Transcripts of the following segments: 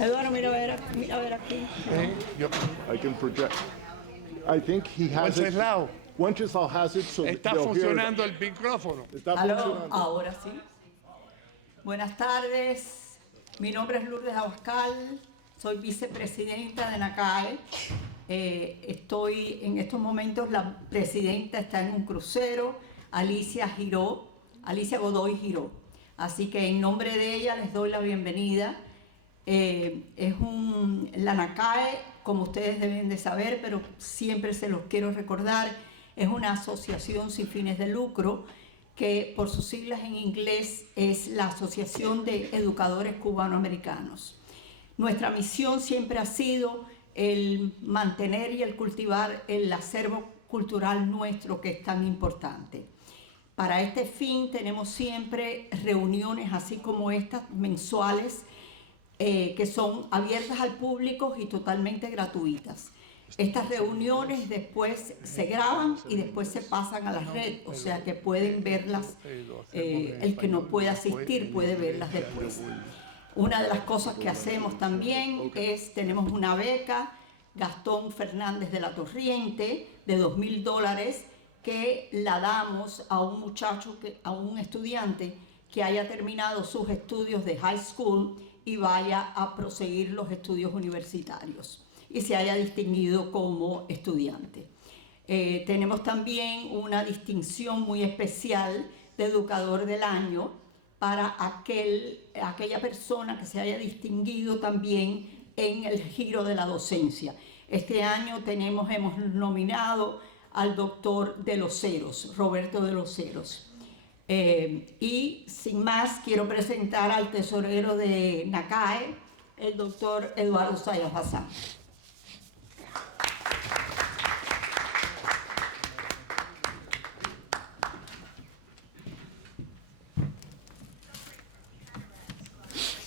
Eduardo, mira a ver aquí. I can project. I think he has Wenceslao, it. Wenceslao has it, so está they'll hear funcionando it. el micrófono. Está Aló, funcionando. ahora sí. Buenas tardes. Mi nombre es Lourdes Abascal. Soy vicepresidenta de NACAE. Estoy en estos momentos, la presidenta está en un crucero, Alicia Godoy Giró. Así que en nombre de ella les doy la bienvenida. La NACAE, como ustedes deben de saber, pero siempre se los quiero recordar, es una asociación sin fines de lucro que por sus siglas en inglés es la Asociación de Educadores Cubanoamericanos. Nuestra misión siempre ha sido el mantener y el cultivar el acervo cultural nuestro, que es tan importante. Para este fin tenemos siempre reuniones así como estas mensuales, que son abiertas al público y totalmente gratuitas. Estas reuniones después se graban y después se pasan a la red, o sea que pueden verlas, el que no pueda asistir puede verlas después. Una de las cosas que hacemos también es, tenemos una beca, Gastón Fernández de la Torriente, de $2,000, que la damos a un muchacho, a un estudiante que haya terminado sus estudios de high school y vaya a proseguir los estudios universitarios y se haya distinguido como estudiante. Tenemos también una distinción muy especial de Educador del Año para aquella persona que se haya distinguido también en el giro de la docencia. Este año hemos nominado al doctor de los Ceros, Roberto de los Ceros. Y sin más, quiero presentar al tesorero de NACAE, el doctor Eduardo Sayas Bazán.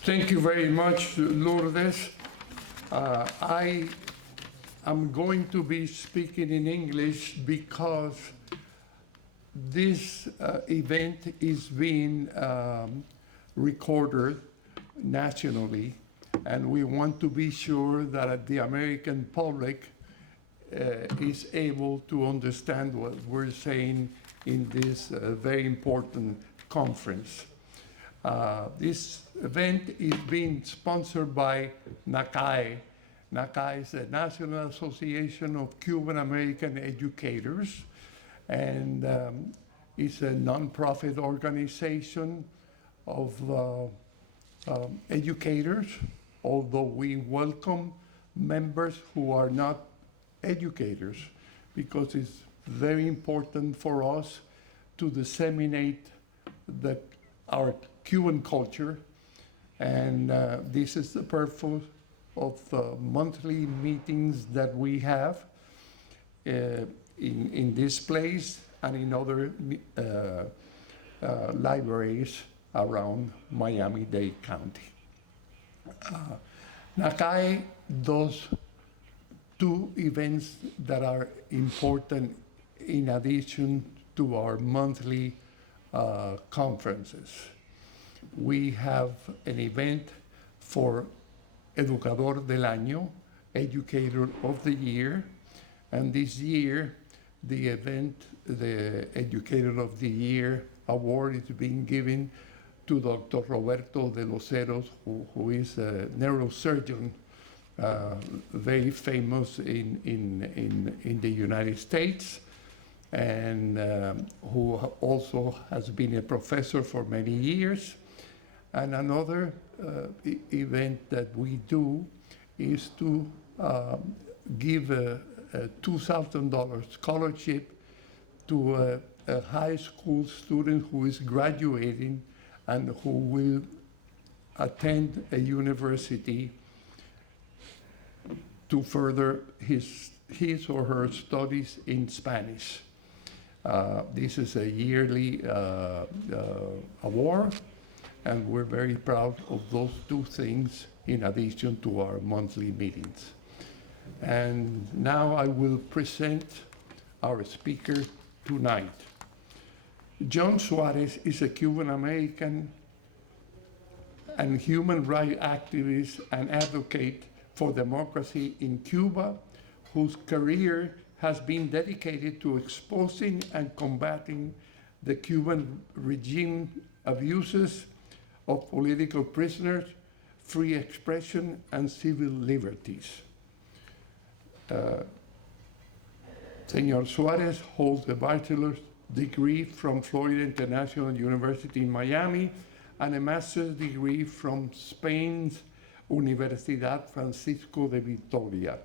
Thank you very much, Lourdes. I am going to be speaking in English because this event is being recorded nationally, and we want to be sure that the American public is able to understand what we're saying in this very important conference. This event is being sponsored by NACAE. NACAE is the National Association of Cuban American Educators, and it's a nonprofit organization of educators, although we welcome members who are not educators, because it's very important for us to disseminate our Cuban culture, and this is the purpose of the monthly meetings that we have in this place and in other libraries around Miami-Dade County. NACAE does two events that are important in addition to our monthly conferences. We have an event for Educador del Año, Educator of the Year, and this year the Educator of the Year award is being given to Dr. Roberto de los Ceros, who is a neurosurgeon, very famous in the United States, and who also has been a professor for many years. And another event that we do is to give a $2,000 scholarship to a high school student who is graduating and who will attend a university to further his or her studies in Spanish. This is a yearly award, and we're very proud of those two things in addition to our monthly meetings. And now I will present our speaker tonight. John Suárez is a Cuban American and human rights activist and advocate for democracy in Cuba, whose career has been dedicated to exposing and combating the Cuban regime abuses of political prisoners, free expression, and civil liberties. Senor Suárez holds a bachelor's degree from Florida International University in Miami and a master's degree from Spain's Universidad Francisco de Vitoria.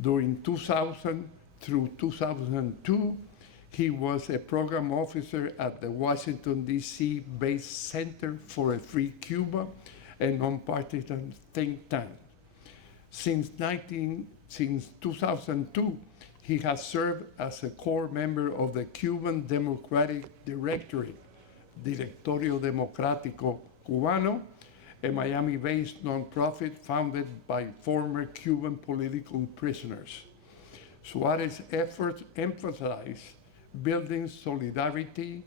During 2000 through 2002, he was a program officer at the Washington D.C. based Center for a Free Cuba, a nonpartisan think tank. Since 2002, he has served as a core member of the Cuban Democratic Directorate, Directorio Democrático Cubano, a Miami-based nonprofit founded by former Cuban political prisoners. Suárez's efforts emphasize building solidarity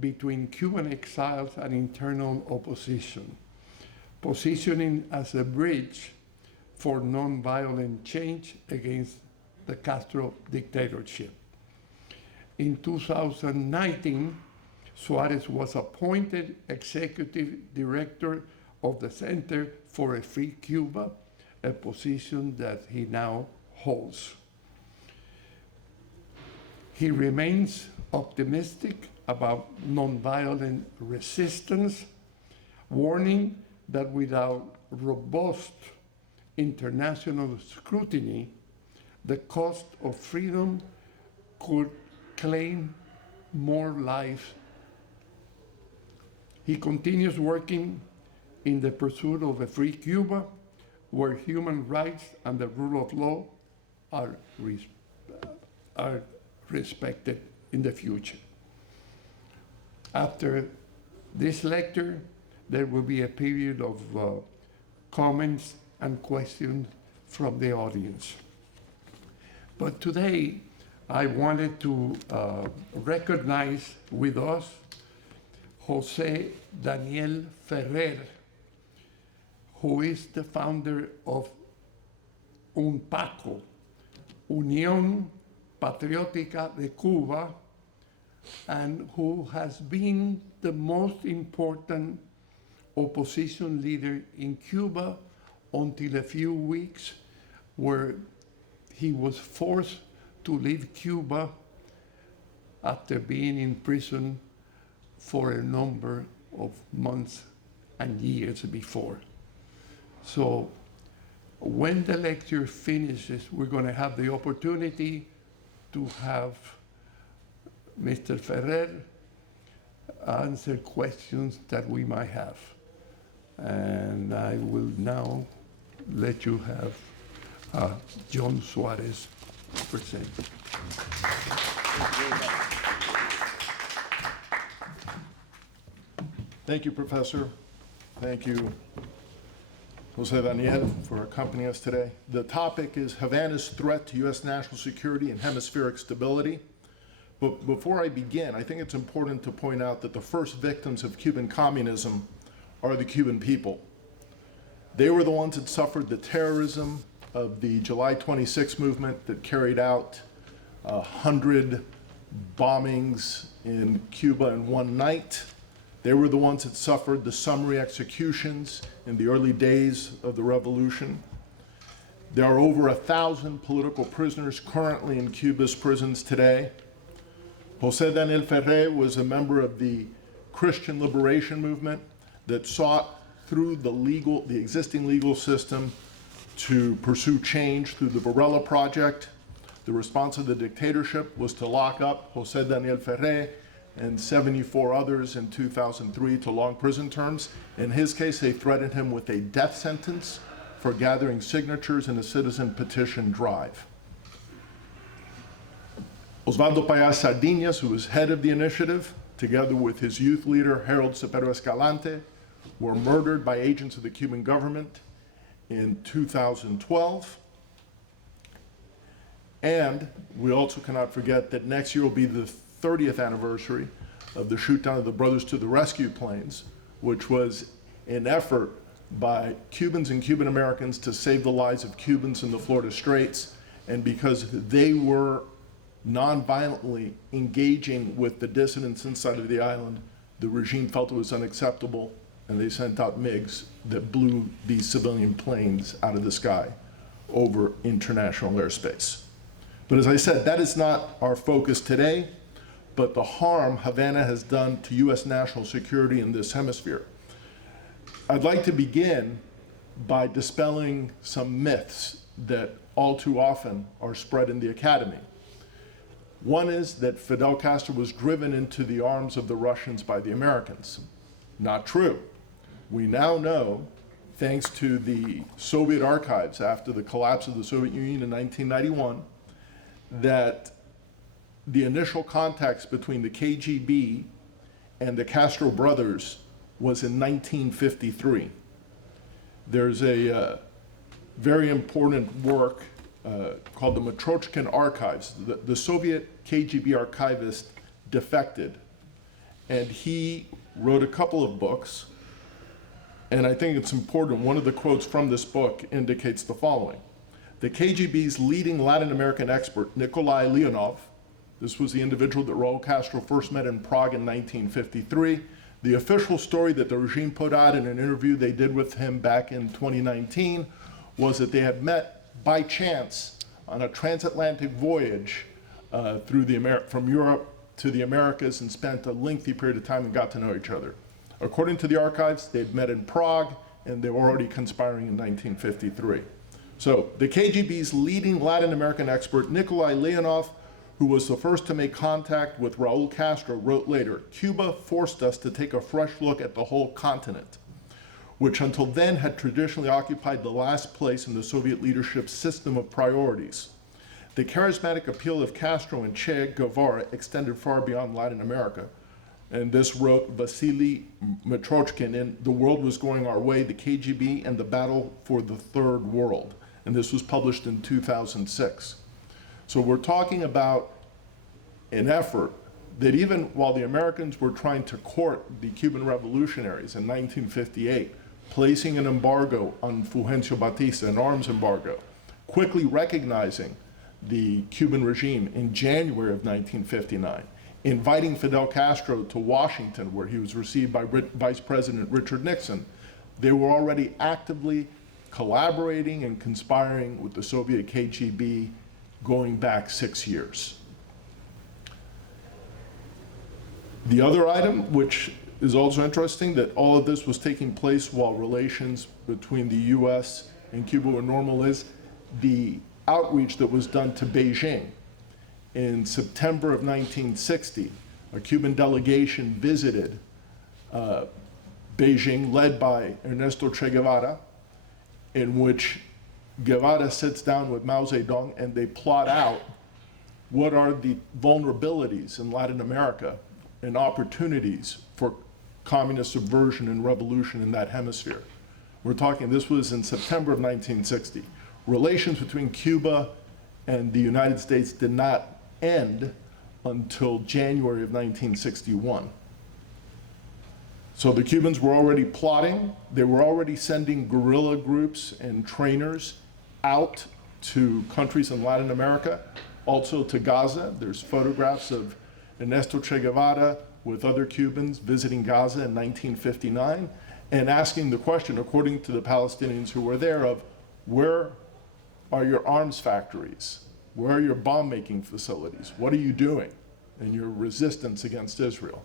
between Cuban exiles and internal opposition, positioning as a bridge for nonviolent change against the Castro dictatorship. In 2019, Suárez was appointed executive director of the Center for a Free Cuba, a position that he now holds. He remains optimistic about nonviolent resistance, warning that without robust international scrutiny, the cost of freedom could claim more lives. He continues working in the pursuit of a free Cuba, where human rights and the rule of law are respected in the future. After this lecture, there will be a period of comments and questions from the audience. But today, I wanted to recognize with us José Daniel Ferrer, who is the founder of UNPACO, Unión Patriótica de Cuba, and who has been the most important opposition leader in Cuba until a few weeks, where he was forced to leave Cuba after being in prison for a number of months and years before. So when the lecture finishes, we're going to have the opportunity to have Mr. Ferrer answer questions that we might have. And I will now let you have John Suárez present. Thank you, Professor. Thank you, José Daniel, for accompanying us today. The topic is Havana's threat to U.S. national security and hemispheric stability. But before I begin, I think it's important to point out that the first victims of Cuban communism are the Cuban people. They were the ones that suffered the terrorism of the July 26 movement that carried out 100 bombings in Cuba in one night. They were the ones that suffered the summary executions in the early days of the revolution. There are over 1,000 political prisoners currently in Cuba's prisons today. José Daniel Ferrer was a member of the Christian liberation movement that sought through the existing legal system to pursue change through the Varela Project. The response of the dictatorship was to lock up José Daniel Ferrer and 74 others in 2003 to long prison terms. In his case, they threatened him with a death sentence for gathering signatures in a citizen petition drive. Osvaldo Payá Sardinas, who was head of the initiative, together with his youth leader, Harold Cepero Escalante, were murdered by agents of the Cuban government in 2012. And we also cannot forget that next year will be the 30th anniversary of the shoot down of the Brothers to the Rescue planes, which was an effort by Cubans and Cuban Americans to save the lives of Cubans in the Florida Straits, and because they were non-violently engaging with the dissidents inside of the island, the regime felt it was unacceptable, and they sent out MiGs that blew these civilian planes out of the sky over international airspace. But as I said, that is not our focus today, but the harm Havana has done to US national security in this hemisphere. I'd like to begin by dispelling some myths that all too often are spread in the academy. One is that Fidel Castro was driven into the arms of the Russians by the Americans. Not true. We now know, thanks to the Soviet archives after the collapse of the Soviet Union in 1991, that the initial contacts between the KGB and the Castro brothers was in 1953. There's a very important work called the Matrochkin Archives. The Soviet KGB archivist defected, and he wrote a couple of books, and I think it's important. One of the quotes from this book indicates the following. The KGB's leading Latin American expert, Nikolai Leonov, this was the individual that Raul Castro first met in Prague in 1953. The official story that the regime put out in an interview they did with him back in 2019 was that they had met by chance on a transatlantic voyage from Europe to the Americas and spent a lengthy period of time and got to know each other. According to the archives, they'd met in Prague and they were already conspiring in 1953. So the KGB's leading Latin American expert, Nikolai Leonov, who was the first to make contact with Raul Castro, wrote later, "Cuba forced us to take a fresh look at the whole continent, which until then had traditionally occupied the last place in the Soviet leadership's system of priorities. The charismatic appeal of Castro and Che Guevara extended far beyond Latin America." And this wrote Vasily Matrochkin in The World Was Going Our Way, the KGB and the Battle for the Third World. And this was published in 2006. So we're talking about an effort that even while the Americans were trying to court the Cuban revolutionaries in 1958, placing an embargo on Fulgencio Batista, an arms embargo, quickly recognizing the Cuban regime in January of 1959, inviting Fidel Castro to Washington, where he was received by Vice President Richard Nixon, they were already actively collaborating and conspiring with the Soviet KGB going back 6 years. The other item, which is also interesting, that all of this was taking place while relations between the US and Cuba were normal, is the outreach that was done to Beijing. In September of 1960, a Cuban delegation visited Beijing, led by Ernesto Che Guevara, in which Guevara sits down with Mao Zedong and they plot out what are the vulnerabilities in Latin America and opportunities for communist subversion and revolution in that hemisphere. We're talking, this was in September of 1960. Relations between Cuba and the United States did not end until January of 1961. So the Cubans were already plotting. They were already sending guerrilla groups and trainers out to countries in Latin America, also to Gaza. There's photographs of Ernesto Che Guevara with other Cubans visiting Gaza in 1959 and asking the question, according to the Palestinians who were there, of where are your arms factories? Where are your bomb-making facilities? What are you doing in your resistance against Israel?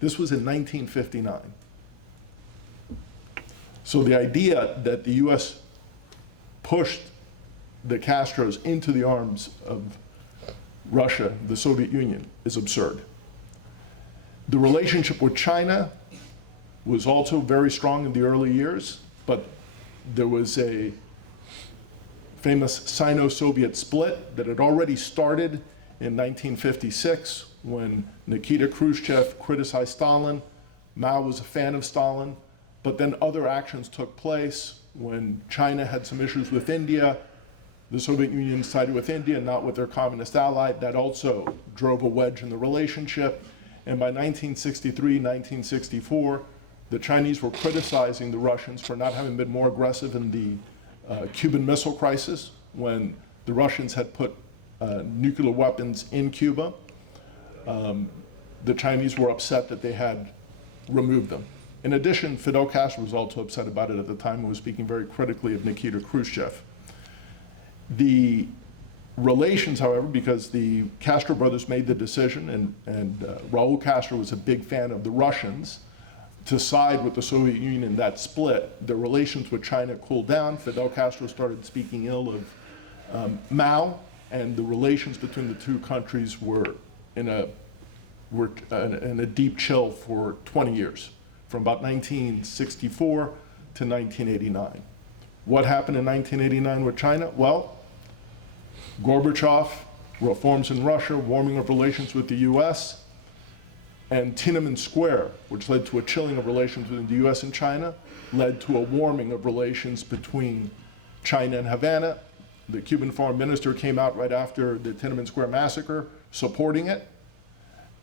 This was in 1959. So the idea that the US pushed the Castros into the arms of Russia, the Soviet Union, is absurd. The relationship with China was also very strong in the early years, but there was a famous Sino-Soviet split that had already started in 1956 when Nikita Khrushchev criticized Stalin. Mao was a fan of Stalin, but then other actions took place. When China had some issues with India, the Soviet Union sided with India, not with their communist ally. That also drove a wedge in the relationship. And by 1963, 1964, The Chinese were criticizing the Russians for not having been more aggressive in the Cuban Missile Crisis, when the Russians had put nuclear weapons in Cuba. The Chinese were upset that they had removed them. In addition, Fidel Castro was also upset about it at the time and was speaking very critically of Nikita Khrushchev. The relations, however, because the Castro brothers made the decision, and Raul Castro was a big fan of the Russians, to side with the Soviet Union in that split, the relations with China cooled down. Fidel Castro started speaking ill of Mao, and the relations between the two countries were in a deep chill for 20 years, from about 1964 to 1989. What happened in 1989 with China? Well, Gorbachev, reforms in Russia, warming of relations with the US, and Tiananmen Square, which led to a chilling of relations between the US and China, led to a warming of relations between China and Havana. The Cuban foreign minister came out right after the Tiananmen Square massacre supporting it.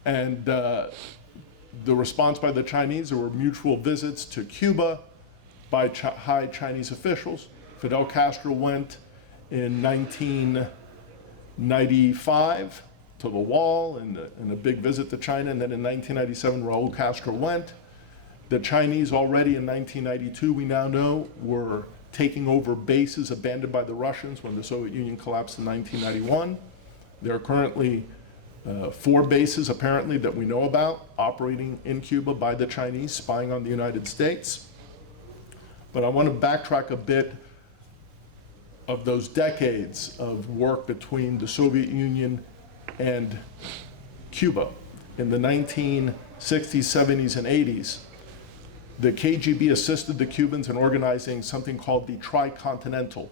And the response by the Chinese, there were mutual visits to Cuba by high Chinese officials. Fidel Castro went in 1995 to the wall and a big visit to China, and then in 1997, Raul Castro went. The Chinese already in 1992, we now know, were taking over bases abandoned by the Russians when the Soviet Union collapsed in 1991. There are currently 4 bases, apparently, that we know about operating in Cuba by the Chinese, spying on the United States. But I want to backtrack a bit of those decades of work between the Soviet Union and Cuba. In the 1960s, 70s, and 80s, the KGB assisted the Cubans in organizing something called the Tricontinental,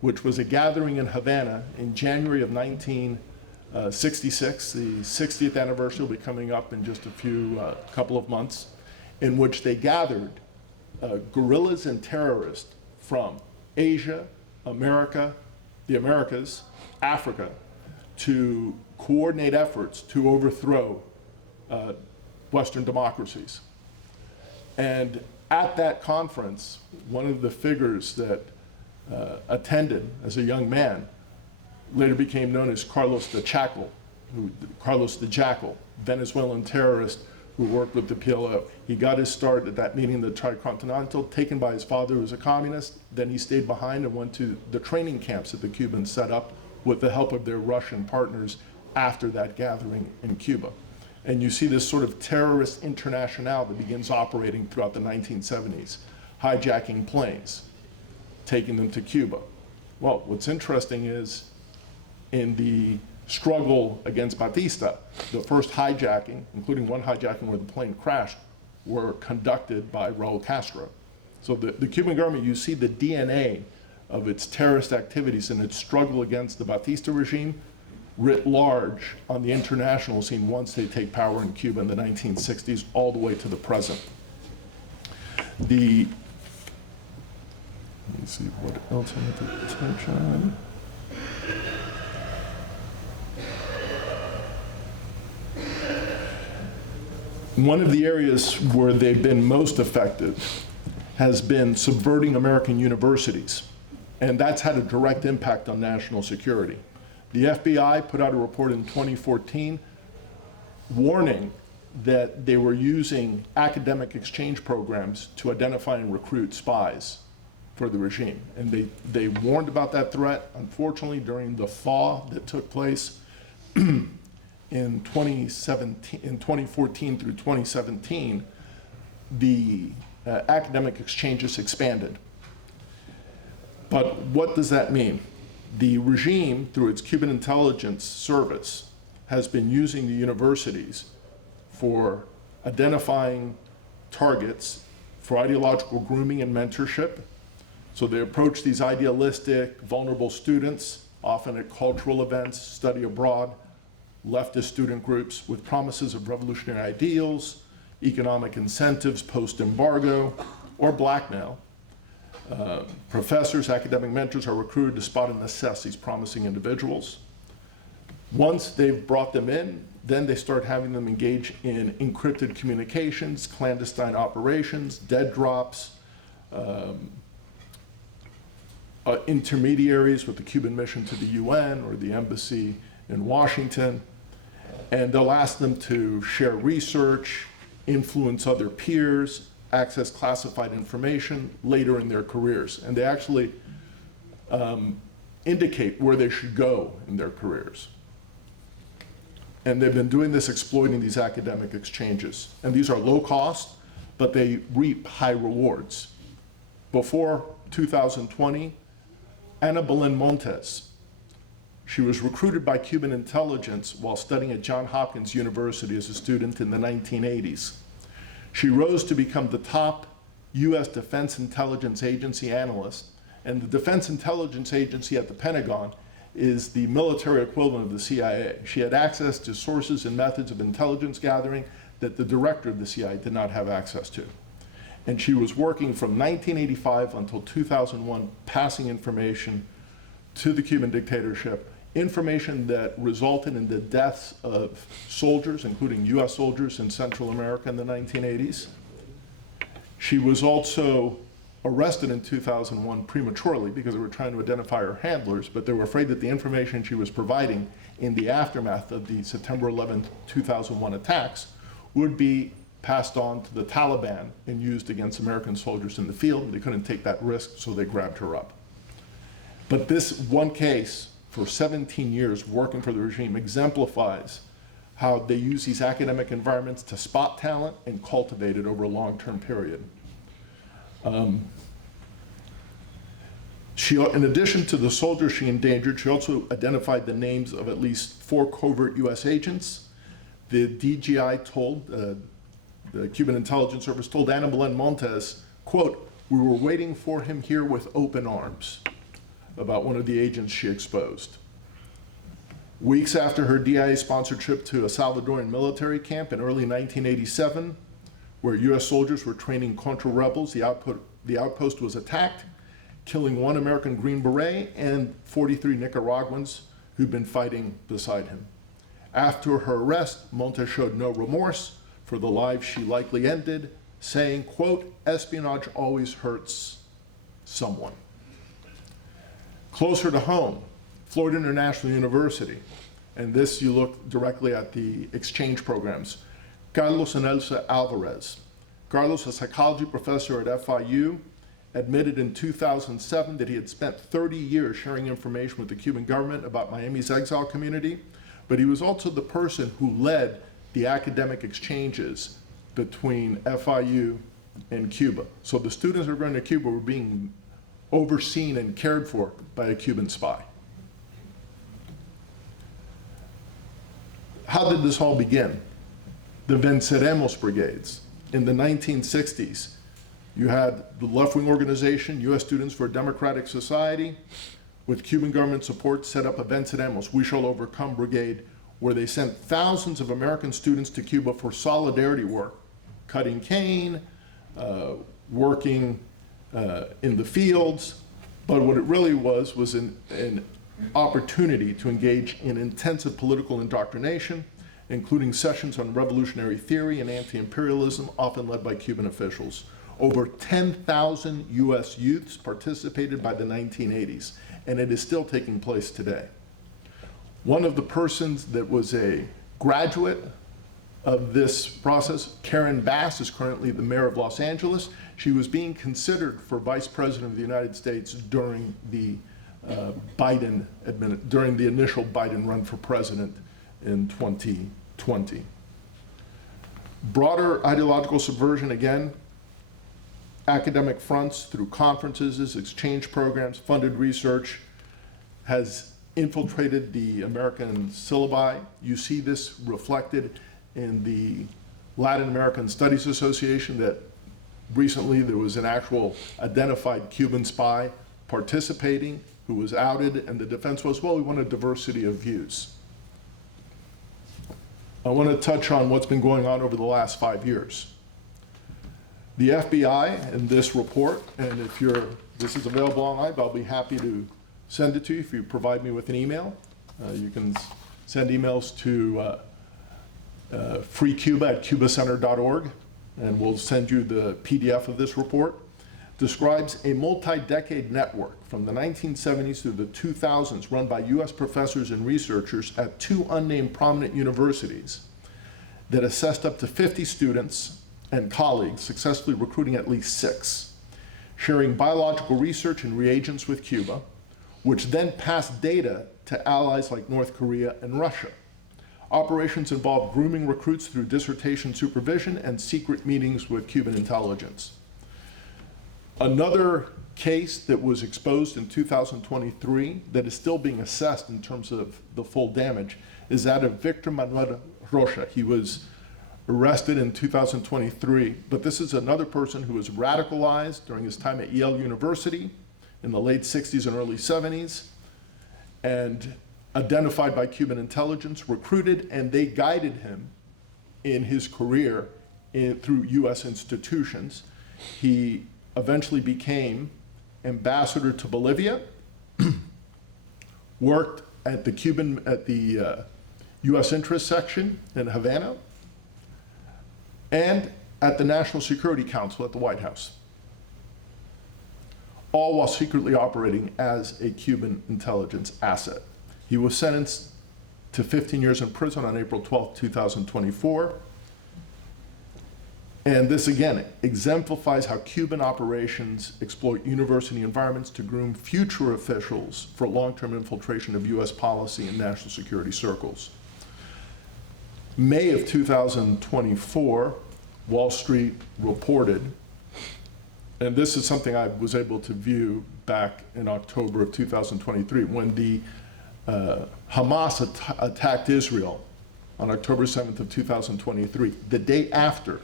which was a gathering in Havana in January of 1966. The 60th anniversary will be coming up in just a couple of months, in which they gathered guerrillas and terrorists from Asia, America, the Americas, Africa, to coordinate efforts to overthrow Western democracies. And at that conference, one of the figures that attended as a young man later became known as Carlos the Jackal, Venezuelan terrorist who worked with the PLO. He got his start at that meeting, the Tricontinental, taken by his father who was a communist. Then he stayed behind and went to the training camps that the Cubans set up with the help of their Russian partners after that gathering in Cuba. And you see this sort of terrorist internationale that begins operating throughout the 1970s, hijacking planes, taking them to Cuba. Well, what's interesting is in the struggle against Batista, the first hijacking, including one hijacking where the plane crashed, were conducted by Raul Castro. So the Cuban government, you see the DNA of its terrorist activities and its struggle against the Batista regime writ large on the international scene once they take power in Cuba in the 1960s all the way to the present. Let me see what else I need to touch on. One of the areas where they've been most effective has been subverting American universities, and that's had a direct impact on national security. The FBI put out a report in 2014 warning that they were using academic exchange programs to identify and recruit spies for the regime. And they warned about that threat. Unfortunately, during the thaw that took place in 2014 through 2017, the academic exchanges expanded. But what does that mean? The regime, through its Cuban intelligence service, has been using the universities for identifying targets for ideological grooming and mentorship. So they approach these idealistic, vulnerable students, often at cultural events, study abroad, leftist student groups, with promises of revolutionary ideals, economic incentives post-embargo, or blackmail. Professors, academic mentors are recruited to spot and assess these promising individuals. Once they've brought them in, then they start having them engage in encrypted communications, clandestine operations, dead drops, intermediaries with the Cuban mission to the UN or the embassy in Washington. And they'll ask them to share research, influence other peers, access classified information later in their careers. And they actually indicate where they should go in their careers. And they've been doing this, exploiting these academic exchanges. And these are low cost, but they reap high rewards. Before 2020, Ana Belén Montes, she was recruited by Cuban intelligence while studying at Johns Hopkins University as a student in the 1980s. She rose to become the top US Defense Intelligence Agency analyst, and the Defense Intelligence Agency at the Pentagon is the military equivalent of the CIA. She had access to sources and methods of intelligence gathering that the director of the CIA did not have access to. And she was working from 1985 until 2001, passing information to the Cuban dictatorship, information that resulted in the deaths of soldiers, including US soldiers in Central America in the 1980s. She was also arrested in 2001 prematurely because they were trying to identify her handlers, but they were afraid that the information she was providing in the aftermath of the September 11, 2001 attacks would be passed on to the Taliban and used against American soldiers in the field. They couldn't take that risk, so they grabbed her up. But this one case, for 17 years working for the regime, exemplifies how they use these academic environments to spot talent and cultivate it over a long-term period. In addition to the soldiers she endangered, she also identified the names of at least 4 covert US agents. The DGI told, the Cuban Intelligence Service told Ana Belén Montes, quote, "We were waiting for him here with open arms," about one of the agents she exposed. Weeks after her DIA-sponsored trip to a Salvadoran military camp in early 1987, where US soldiers were training Contra rebels, the outpost was attacked, killing 1 American Green Beret and 43 Nicaraguans who'd been fighting beside him. After her arrest, Montes showed no remorse for the lives she likely ended, saying, quote, "Espionage always hurts someone." Closer to home, Florida International University, and this you look directly at the exchange programs. Carlos and Elsa Alvarez. Carlos, a psychology professor at FIU, admitted in 2007 that he had spent 30 years sharing information with the Cuban government about Miami's exile community, but he was also the person who led the academic exchanges between FIU and Cuba. So the students who were going to Cuba were being overseen and cared for by a Cuban spy. How did this all begin? The Venceremos brigades. In the 1960s, you had the left-wing organization, US Students for a Democratic Society, with Cuban government support, set up a Venceremos, We Shall Overcome brigade, where they sent thousands of American students to Cuba for solidarity work, cutting cane, working in the fields. But what it really was an opportunity to engage in intensive political indoctrination, including sessions on revolutionary theory and anti-imperialism, often led by Cuban officials. Over 10,000 US youths participated by the 1980s, and it is still taking place today. One of the persons that was a graduate of this process, Karen Bass, is currently the mayor of Los Angeles. She was being considered for vice president of the United States during the during the initial Biden run for president in 2020. Broader ideological subversion, again, academic fronts through conferences, exchange programs, funded research, has infiltrated the American syllabi. You see this reflected in the Latin American Studies Association, that recently there was an actual identified Cuban spy participating who was outed, and the defense was, well, we want a diversity of views. I want to touch on what's been going on over the last 5 years. The FBI in this report, and if this is available online, but I'll be happy to send it to you if you provide me with an email. You can send emails to freecuba@cubacenter.org, and we'll send you the PDF of this report. Describes a multi-decade network from the 1970s through the 2000s run by US professors and researchers at 2 unnamed prominent universities that assessed up to 50 students and colleagues, successfully recruiting at least 6, sharing biological research and reagents with Cuba, which then passed data to allies like North Korea and Russia. Operations involved grooming recruits through dissertation supervision and secret meetings with Cuban intelligence. Another case that was exposed in 2023 that is still being assessed in terms of the full damage is that of Victor Manuel Rocha. He was arrested in 2023, but this is another person who was radicalized during his time at Yale University in the late 60s and early 70s, and identified by Cuban intelligence, recruited, and they guided him in his career through US institutions. He eventually became ambassador to Bolivia, worked at the US interest section in Havana, and at the National Security Council at the White House, all while secretly operating as a Cuban intelligence asset. He was sentenced to 15 years in prison on April 12, 2024. And this, again, exemplifies how Cuban operations exploit university environments to groom future officials for long-term infiltration of US policy and national security circles. May of 2024, Wall Street reported, and this is something I was able to view back in October of 2023, when the Hamas attacked Israel on October 7th of 2023. The day after,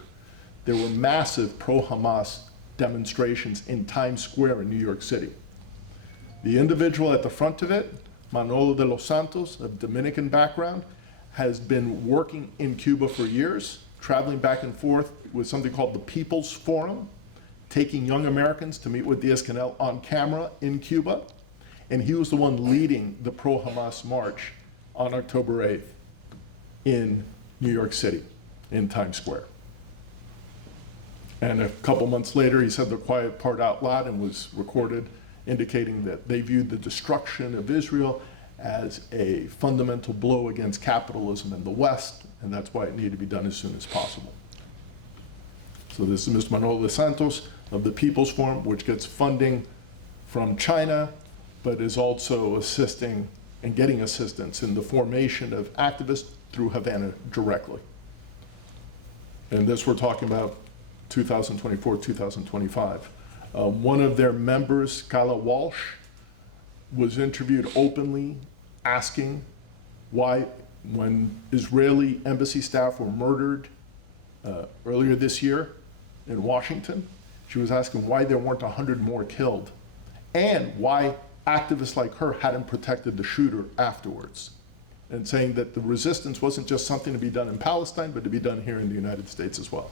there were massive pro-Hamas demonstrations in Times Square in New York City. The individual at the front of it, Manolo de los Santos, of Dominican background, has been working in Cuba for years, traveling back and forth with something called the People's Forum, taking young Americans to meet with Diaz-Canel on camera in Cuba, and he was the one leading the pro-Hamas march on October 8th in New York City, in Times Square. And a couple months later, he said the quiet part out loud and was recorded, indicating that they viewed the destruction of Israel as a fundamental blow against capitalism in the West, and that's why it needed to be done as soon as possible. So this is Mr. Manolo de Santos of the People's Forum, which gets funding from China, but is also assisting and getting assistance in the formation of activists through Havana directly. And this we're talking about 2024, 2025. One of their members, Kala Walsh, was interviewed openly asking why, when Israeli embassy staff were murdered earlier this year in Washington, she was asking why there weren't 100 more killed, and why activists like her hadn't protected the shooter afterwards, and saying that the resistance wasn't just something to be done in Palestine, but to be done here in the United States as well.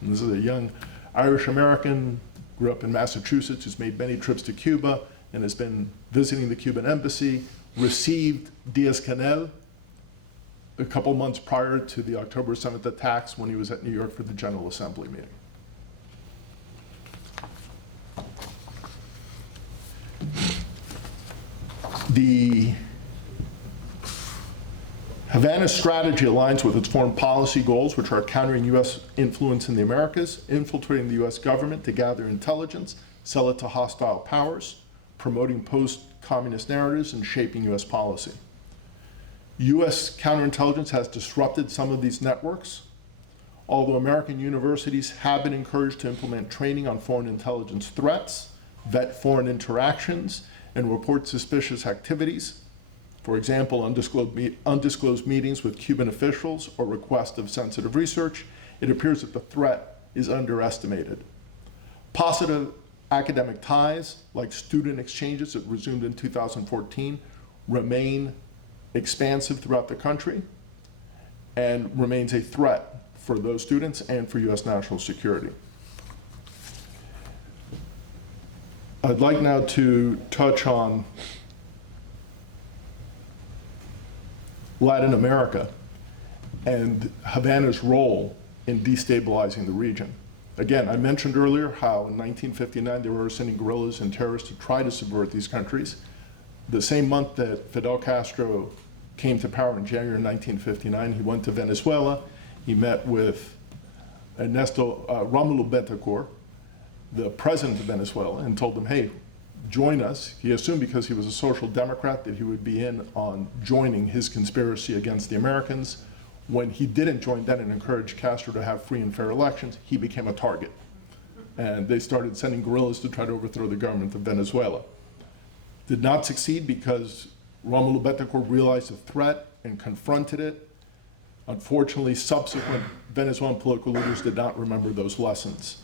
And this is a young Irish American, grew up in Massachusetts, who's made many trips to Cuba and has been visiting the Cuban embassy, received Diaz-Canel a couple months prior to the October 7th attacks when he was at New York for the General Assembly meeting. The Havana strategy aligns with its foreign policy goals, which are countering US influence in the Americas, infiltrating the US government to gather intelligence, sell it to hostile powers, promoting post-communist narratives, and shaping US policy. US counterintelligence has disrupted some of these networks, although American universities have been encouraged to implement training on foreign intelligence threats, vet foreign interactions, and report suspicious activities. For example, undisclosed meetings with Cuban officials or request of sensitive research, it appears that the threat is underestimated. Positive academic ties, like student exchanges that resumed in 2014, remain expansive throughout the country and remains a threat for those students and for US national security. I'd like now to touch on Latin America and Havana's role in destabilizing the region. Again, I mentioned earlier how in 1959 they were sending guerrillas and terrorists to try to subvert these countries. The same month that Fidel Castro came to power in January 1959, he went to Venezuela. He met with Romulo Betancourt, the president of Venezuela, and told them, hey, join us. He assumed because he was a social democrat that he would be in on joining his conspiracy against the Americans. When he didn't join that and encouraged Castro to have free and fair elections, he became a target. And they started sending guerrillas to try to overthrow the government of Venezuela. Did not succeed because Romulo Betancourt realized the threat and confronted it. Unfortunately, subsequent Venezuelan political leaders did not remember those lessons.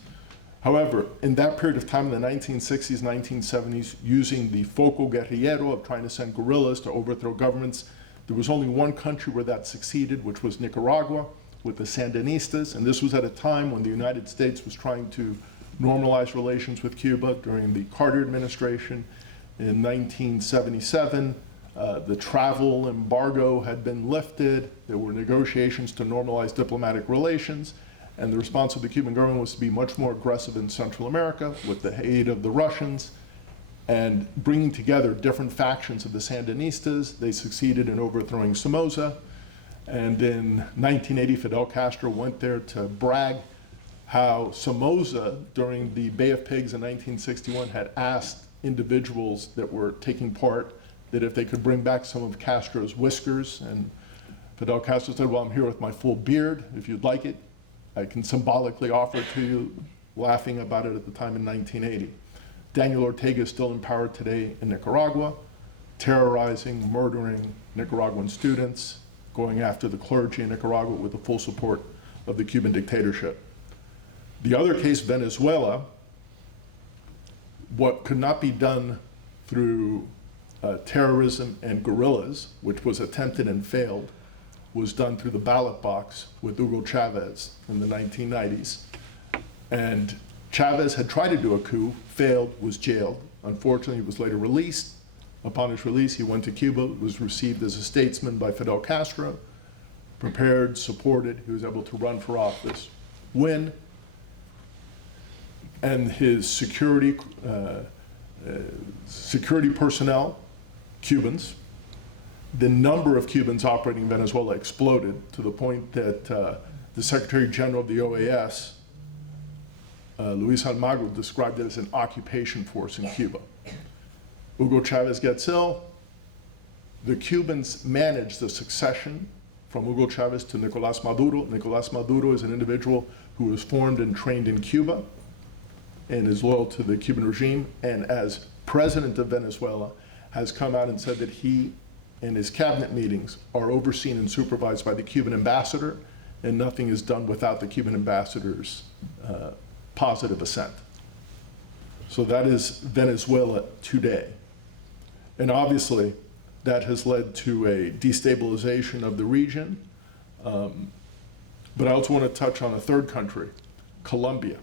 However, in that period of time in the 1960s, 1970s, using the foco guerrillero of trying to send guerrillas to overthrow governments, there was only one country where that succeeded, which was Nicaragua, with the Sandinistas, and this was at a time when the United States was trying to normalize relations with Cuba during the Carter administration. In 1977, the travel embargo had been lifted. There were negotiations to normalize diplomatic relations, and the response of the Cuban government was to be much more aggressive in Central America with the aid of the Russians and bringing together different factions of the Sandinistas. They succeeded in overthrowing Somoza. And in 1980, Fidel Castro went there to brag how Somoza, during the Bay of Pigs in 1961, had asked individuals that were taking part that if they could bring back some of Castro's whiskers. And Fidel Castro said, well, I'm here with my full beard. If you'd like it, I can symbolically offer it to you, laughing about it at the time in 1980. Daniel Ortega is still in power today in Nicaragua, terrorizing, murdering Nicaraguan students, going after the clergy in Nicaragua with the full support of the Cuban dictatorship. The other case, Venezuela, what could not be done through terrorism and guerrillas, which was attempted and failed, was done through the ballot box with Hugo Chavez in the 1990s. And Chavez had tried to do a coup, failed, was jailed. Unfortunately, he was later released. Upon his release, he went to Cuba, was received as a statesman by Fidel Castro, prepared, supported. He was able to run for office, win, and his security personnel, Cubans, the number of Cubans operating in Venezuela exploded to the point that the Secretary General of the OAS, Luis Almagro, described it as an occupation force in Cuba. Hugo Chavez gets ill. The Cubans managed the succession from Hugo Chavez to Nicolás Maduro. Nicolás Maduro is an individual who was formed and trained in Cuba and is loyal to the Cuban regime, and as president of Venezuela has come out and said that he and his cabinet meetings are overseen and supervised by the Cuban ambassador, and nothing is done without the Cuban ambassador's positive assent. So that is Venezuela today. And obviously, that has led to a destabilization of the region. But I also want to touch on a third country, Colombia.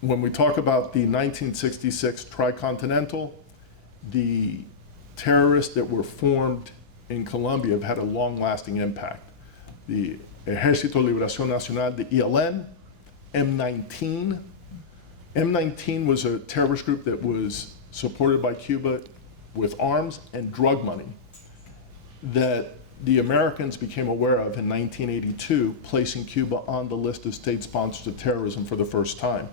When we talk about the 1966 Tricontinental, the terrorists that were formed in Colombia have had a long-lasting impact. The Ejército de Liberación Nacional, the ELN, M19. M19 was a terrorist group that was supported by Cuba with arms and drug money that the Americans became aware of in 1982, placing Cuba on the list of state sponsors of terrorism for the first time.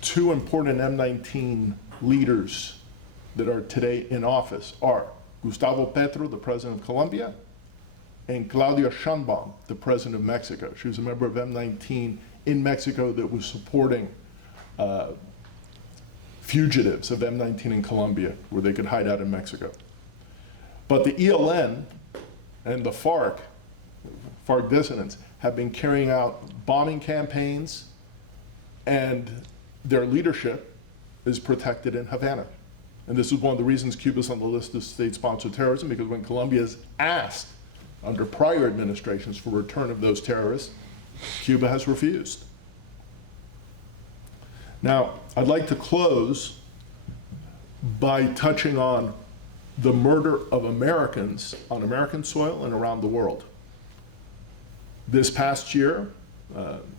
Two important M19 leaders that are today in office are Gustavo Petro, the president of Colombia, and Claudia Sheinbaum, the president of Mexico. She was a member of M19 in Mexico that was supporting fugitives of M19 in Colombia where they could hide out in Mexico. But the ELN and the FARC dissidents, have been carrying out bombing campaigns, and their leadership is protected in Havana. And this is one of the reasons Cuba's on the list of state-sponsored terrorism, because when Colombia is asked under prior administrations for return of those terrorists, Cuba has refused. Now, I'd like to close by touching on the murder of Americans on American soil and around the world. This past year,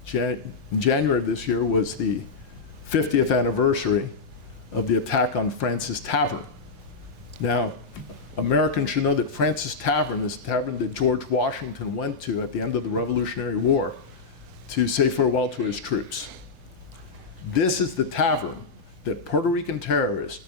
January of this year, was the 50th anniversary of the attack on Francis Tavern. Now, Americans should know that Francis Tavern is the tavern that George Washington went to at the end of the Revolutionary War to say farewell to his troops. This is the tavern that Puerto Rican terrorists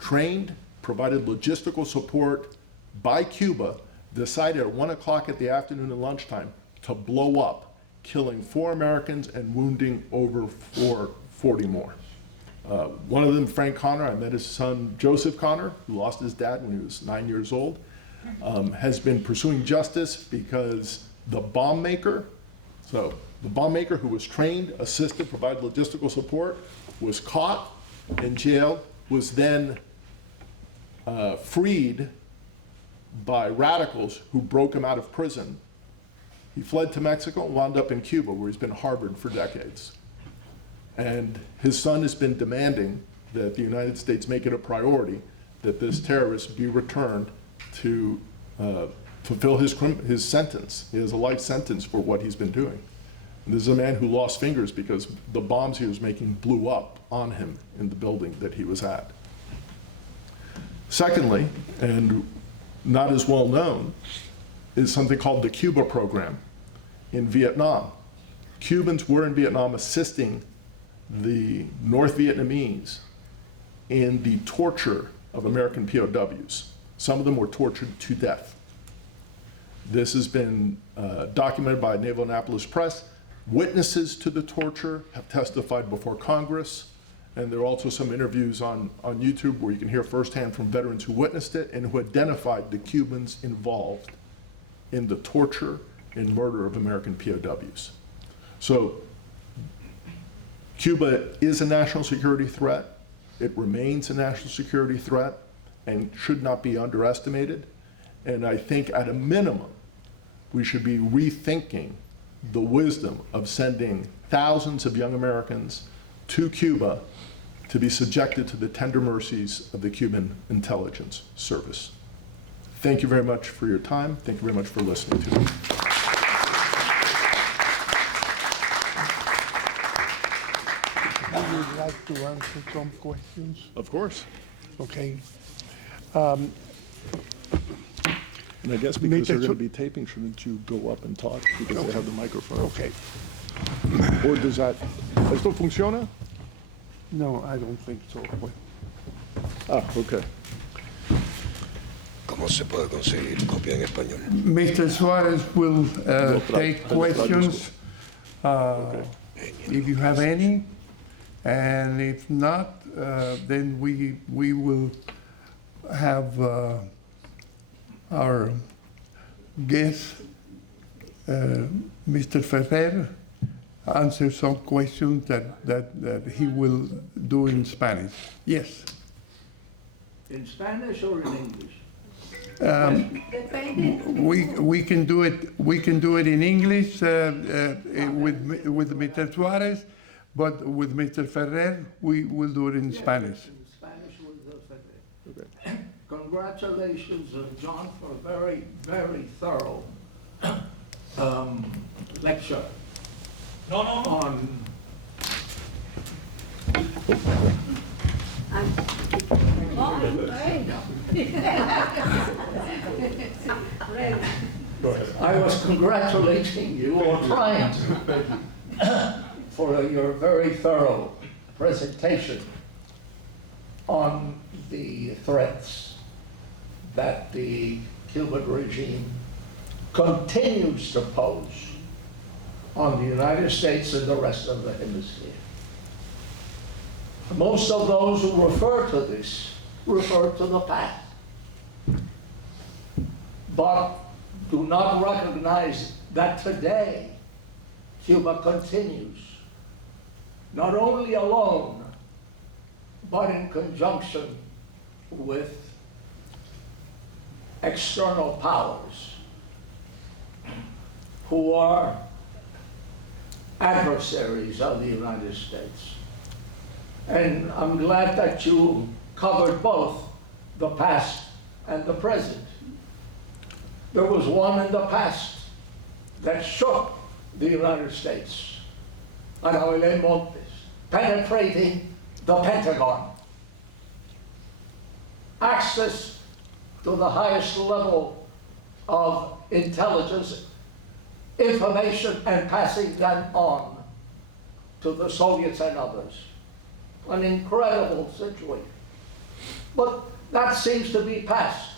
trained, provided logistical support by Cuba, decided at 1 o'clock at the afternoon and lunchtime to blow up, killing 4 Americans and wounding over 40 more. One of them, Frank Connor, I met his son, Joseph Connor, who lost his dad when he was 9 years old, has been pursuing justice because the bomb maker, so the bomb maker who was trained, assisted, provided logistical support, was caught and jailed, was then freed by radicals who broke him out of prison. He fled to Mexico and wound up in Cuba, where he's been harbored for decades. And his son has been demanding that the United States make it a priority that this terrorist be returned to fulfill his sentence. He has a life sentence for what he's been doing. And this is a man who lost fingers because the bombs he was making blew up on him in the building that he was at. Secondly, and not as well known, is something called the Cuba program in Vietnam. Cubans were in Vietnam assisting the North Vietnamese in the torture of American POWs. Some of them were tortured to death. This has been documented by Naval Annapolis Press. Witnesses to the torture have testified before Congress, and there are also some interviews on YouTube where you can hear firsthand from veterans who witnessed it and who identified the Cubans involved in the torture and murder of American POWs. So Cuba is a national security threat. It remains a national security threat and should not be underestimated. And I think at a minimum, we should be rethinking the wisdom of sending thousands of young Americans to Cuba to be subjected to the tender mercies of the Cuban intelligence service. Thank you very much for your time. Thank you very much for listening to me. Would you like to answer some questions? Of course. Okay. And I guess because they're Mr. going to be taping, shouldn't you go up and talk because they have the microphone? Okay. Or does that, ¿esto funciona? No, I don't think so. Ah, okay. ¿Cómo se puede conseguir copia en español? Mr. Suárez will take questions if you have any, and if not, then we will have our guest, Mr. Ferrer, answer some questions that he will do in Spanish. Yes. In Spanish or in English? We can do it. We can do it in English with Mr. Suárez, but with Mr. Ferrer, we will do it in Spanish. In Spanish with Ferrer. Okay. Congratulations, John, for a very, very thorough lecture on I was congratulating you, or trying to, for your very thorough presentation on the threats that the Cuban regime continues to pose on the United States and the rest of the hemisphere. Most of those who refer to this refer to the past, but do not recognize that today Cuba continues, not only alone, but in conjunction with external powers who are adversaries of the United States. And I'm glad that you covered both the past and the present. There was one in the past that shook the United States, Manuel Montes, penetrating the Pentagon. Access to the highest level of intelligence, information, and passing them on to the Soviets and others. An incredible situation. But that seems to be past.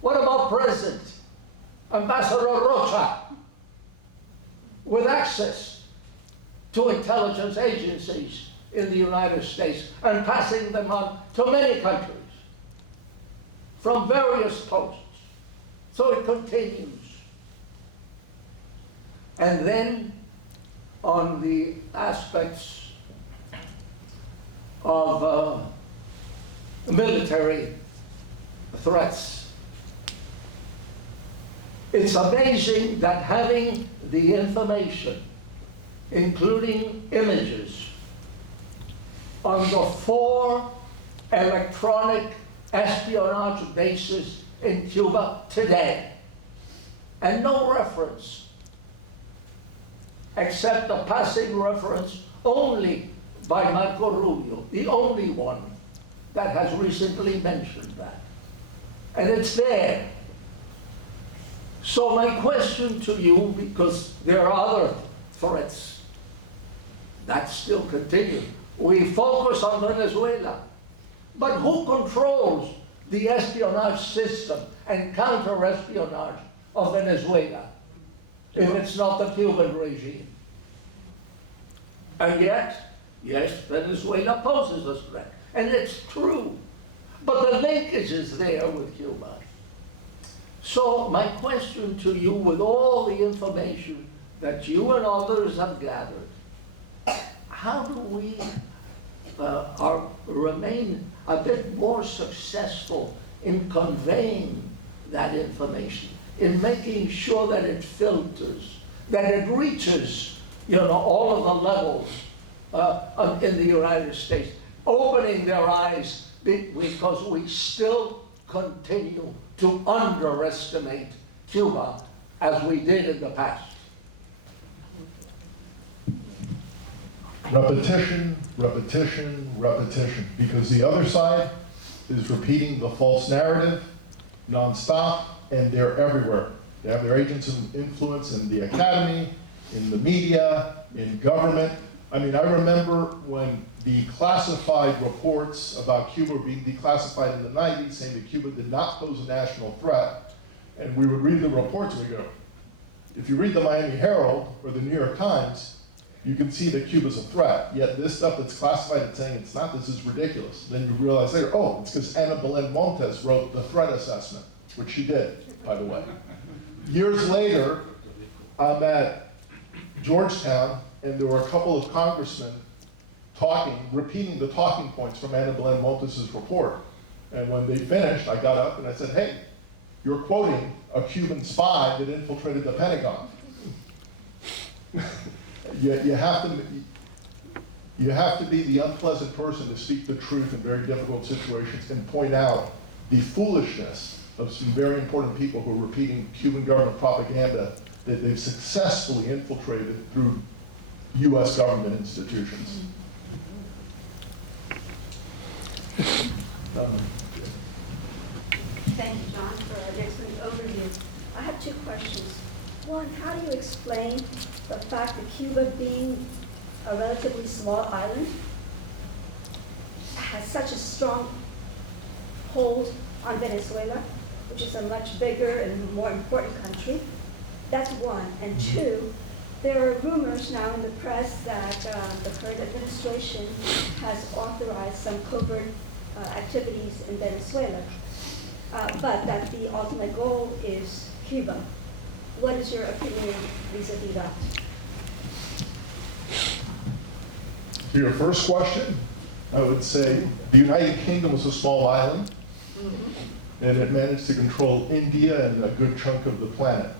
What about present? Ambassador Rocha, with access to intelligence agencies in the United States and passing them on to many countries from various posts. So it continues. And then on the aspects of military threats, it's amazing that having the information, including images, on the 4 electronic espionage bases in Cuba today, and no reference, except a passing reference only by Marco Rubio, the only one that has recently mentioned that. And it's there. So my question to you, because there are other threats that still continue. We focus on Venezuela, but who controls the espionage system and counter-espionage of Venezuela if it's not the Cuban regime? And yet, yes, Venezuela poses a threat, and it's true. But the linkage is there with Cuba. So my question to you, with all the information that you and others have gathered, how do we remain a bit more successful in conveying that information, in making sure that it filters, that it reaches, all of the levels in the United States, opening their eyes, because we still continue to underestimate Cuba as we did in the past. Repetition, repetition, repetition, because the other side is repeating the false narrative nonstop, and they're everywhere. They have their agents of influence in the academy, in the media, in government. I mean, I remember when the classified reports about Cuba were being declassified in the 90s, saying that Cuba did not pose a national threat, and we would read the reports and we go, if you read the Miami Herald or the New York Times, you can see that Cuba's a threat, yet this stuff that's classified and saying it's not, this is ridiculous. Then you realize later, oh, it's because Ana Belén Montes wrote the threat assessment, which she did, by the way. Years later, I'm at Georgetown, and there were a couple of congressmen repeating the talking points from Ana Belén Montes' report. And when they finished, I got up and I said, hey, you're quoting a Cuban spy that infiltrated the Pentagon. You have to be the unpleasant person to speak the truth in very difficult situations and point out the foolishness of some very important people who are repeating Cuban government propaganda that they've successfully infiltrated through US government institutions. Thank you, John, for an excellent overview. I have 2 questions. One, how do you explain the fact that Cuba, being a relatively small island, has such a strong hold on Venezuela, which is a much bigger and more important country? That's one. And 2, there are rumors now in the press that the current administration has authorized some covert activities in Venezuela, but that the ultimate goal is Cuba. What is your opinion vis-a-vis that? To your first question, I would say the United Kingdom was a small island, and it managed to control India and a good chunk of the planet.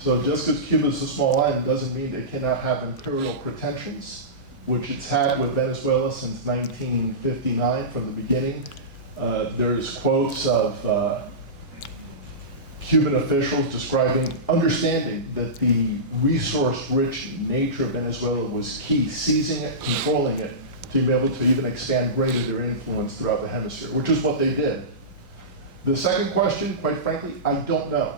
So just because Cuba is a small island doesn't mean it cannot have imperial pretensions, which it's had with Venezuela since 1959 from the beginning. There's quotes of Cuban officials describing, understanding that the resource-rich nature of Venezuela was key, seizing it, controlling it, to be able to even expand greater their influence throughout the hemisphere, which is what they did. The second question, quite frankly, I don't know.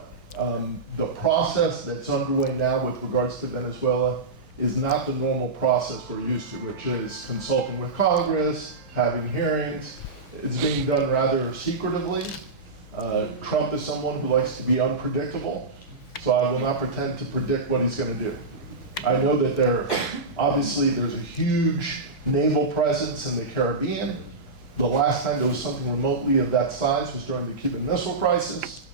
The process that's underway now with regards to Venezuela is not the normal process we're used to, which is consulting with Congress, having hearings. It's being done rather secretively. Trump is someone who likes to be unpredictable, so I will not pretend to predict what he's going to do. I know that obviously there's a huge naval presence in the Caribbean. The last time there was something remotely of that size was during the Cuban Missile Crisis.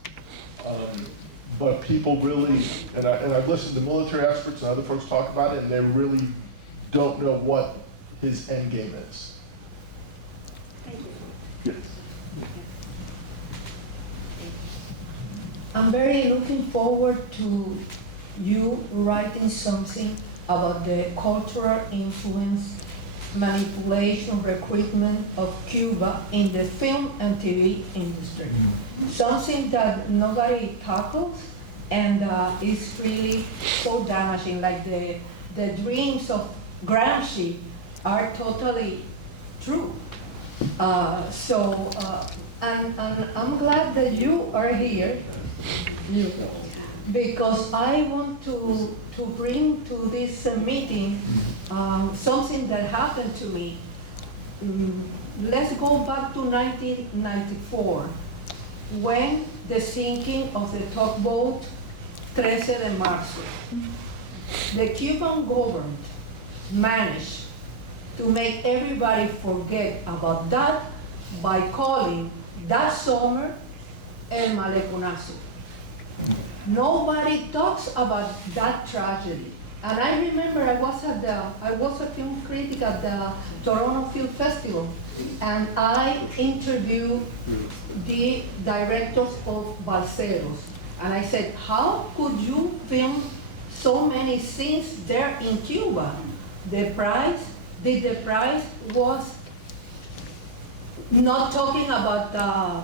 But people really, and I've listened to military experts and other folks talk about it, and they really don't know what his end game is. Thank you. Yes. I'm very looking forward to you writing something about the cultural influence, manipulation, recruitment of Cuba in the film and TV industry. Something that nobody tackles, and is really so damaging. Like the dreams of Gramsci are totally true. And I'm glad that you are here, because I want to bring to this meeting something that happened to me. Let's go back to 1994, when the sinking of the tugboat 13 de Marzo. The Cuban government managed to make everybody forget about that by calling that summer El Maleconazo. Nobody talks about that tragedy. And I remember I was a film critic at the Toronto Film Festival, and I interviewed the directors of Balseros. And I said, how could you film so many scenes there in Cuba? The price was not talking about the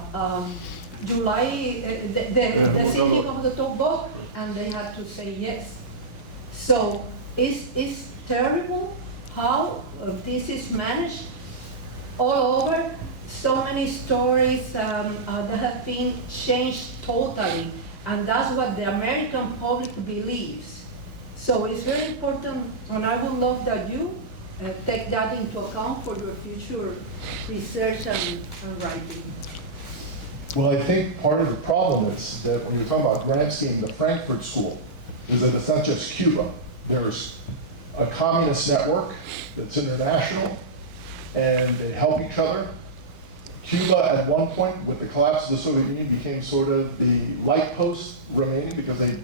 sinking of the tugboat, and they had to say yes. So it's terrible how this is managed all over. So many stories that have been changed totally, and that's what the American public believes. So it's very important, and I would love that you take that into account for your future research and writing. Well, I think part of the problem is that when you're talking about Gramsci and the Frankfurt School, is that it's not just Cuba. There's a communist network that's international, and they help each other. Cuba, at one point, with the collapse of the Soviet Union, became sort of the light post remaining, because they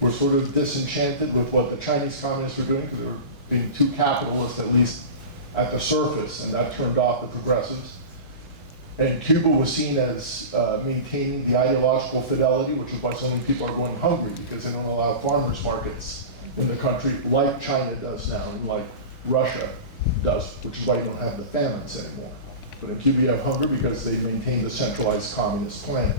were sort of disenchanted with what the Chinese communists were doing, because they were being too capitalist, at least at the surface, and that turned off the progressives. And Cuba was seen as maintaining the ideological fidelity, which is why so many people are going hungry, because they don't allow farmers markets in the country like China does now, and like Russia does, which is why you don't have the famines anymore. But in Cuba you have hunger because they maintain the centralized communist plan.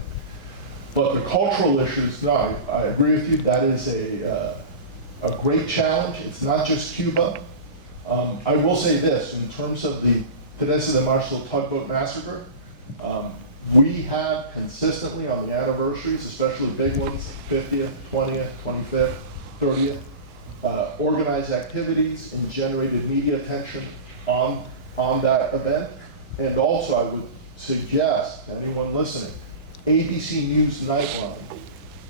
But the cultural issues, no, I agree with you, that is a great challenge. It's not just Cuba. I will say this, in terms of the 13 de Marzo tugboat massacre, we have consistently on the anniversaries, especially big ones, 50th, 20th, 25th, 30th, organized activities and generated media attention on that event. And also I would suggest to anyone listening, ABC News Nightline,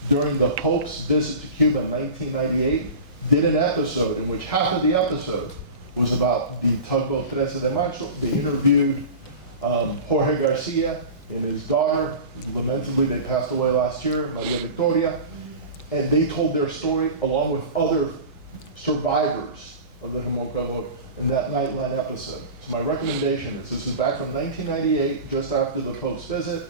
during the Pope's visit to Cuba in 1998, did an episode in which half of the episode was about the tugboat 13 de Marzo. They interviewed Jorge Garcia and his daughter. Lamentably, they passed away last year, Maria Vitoria. And they told their story along with other survivors of the Homocabo in that Nightline episode. So my recommendation is, this is back from 1998, just after the Pope's visit.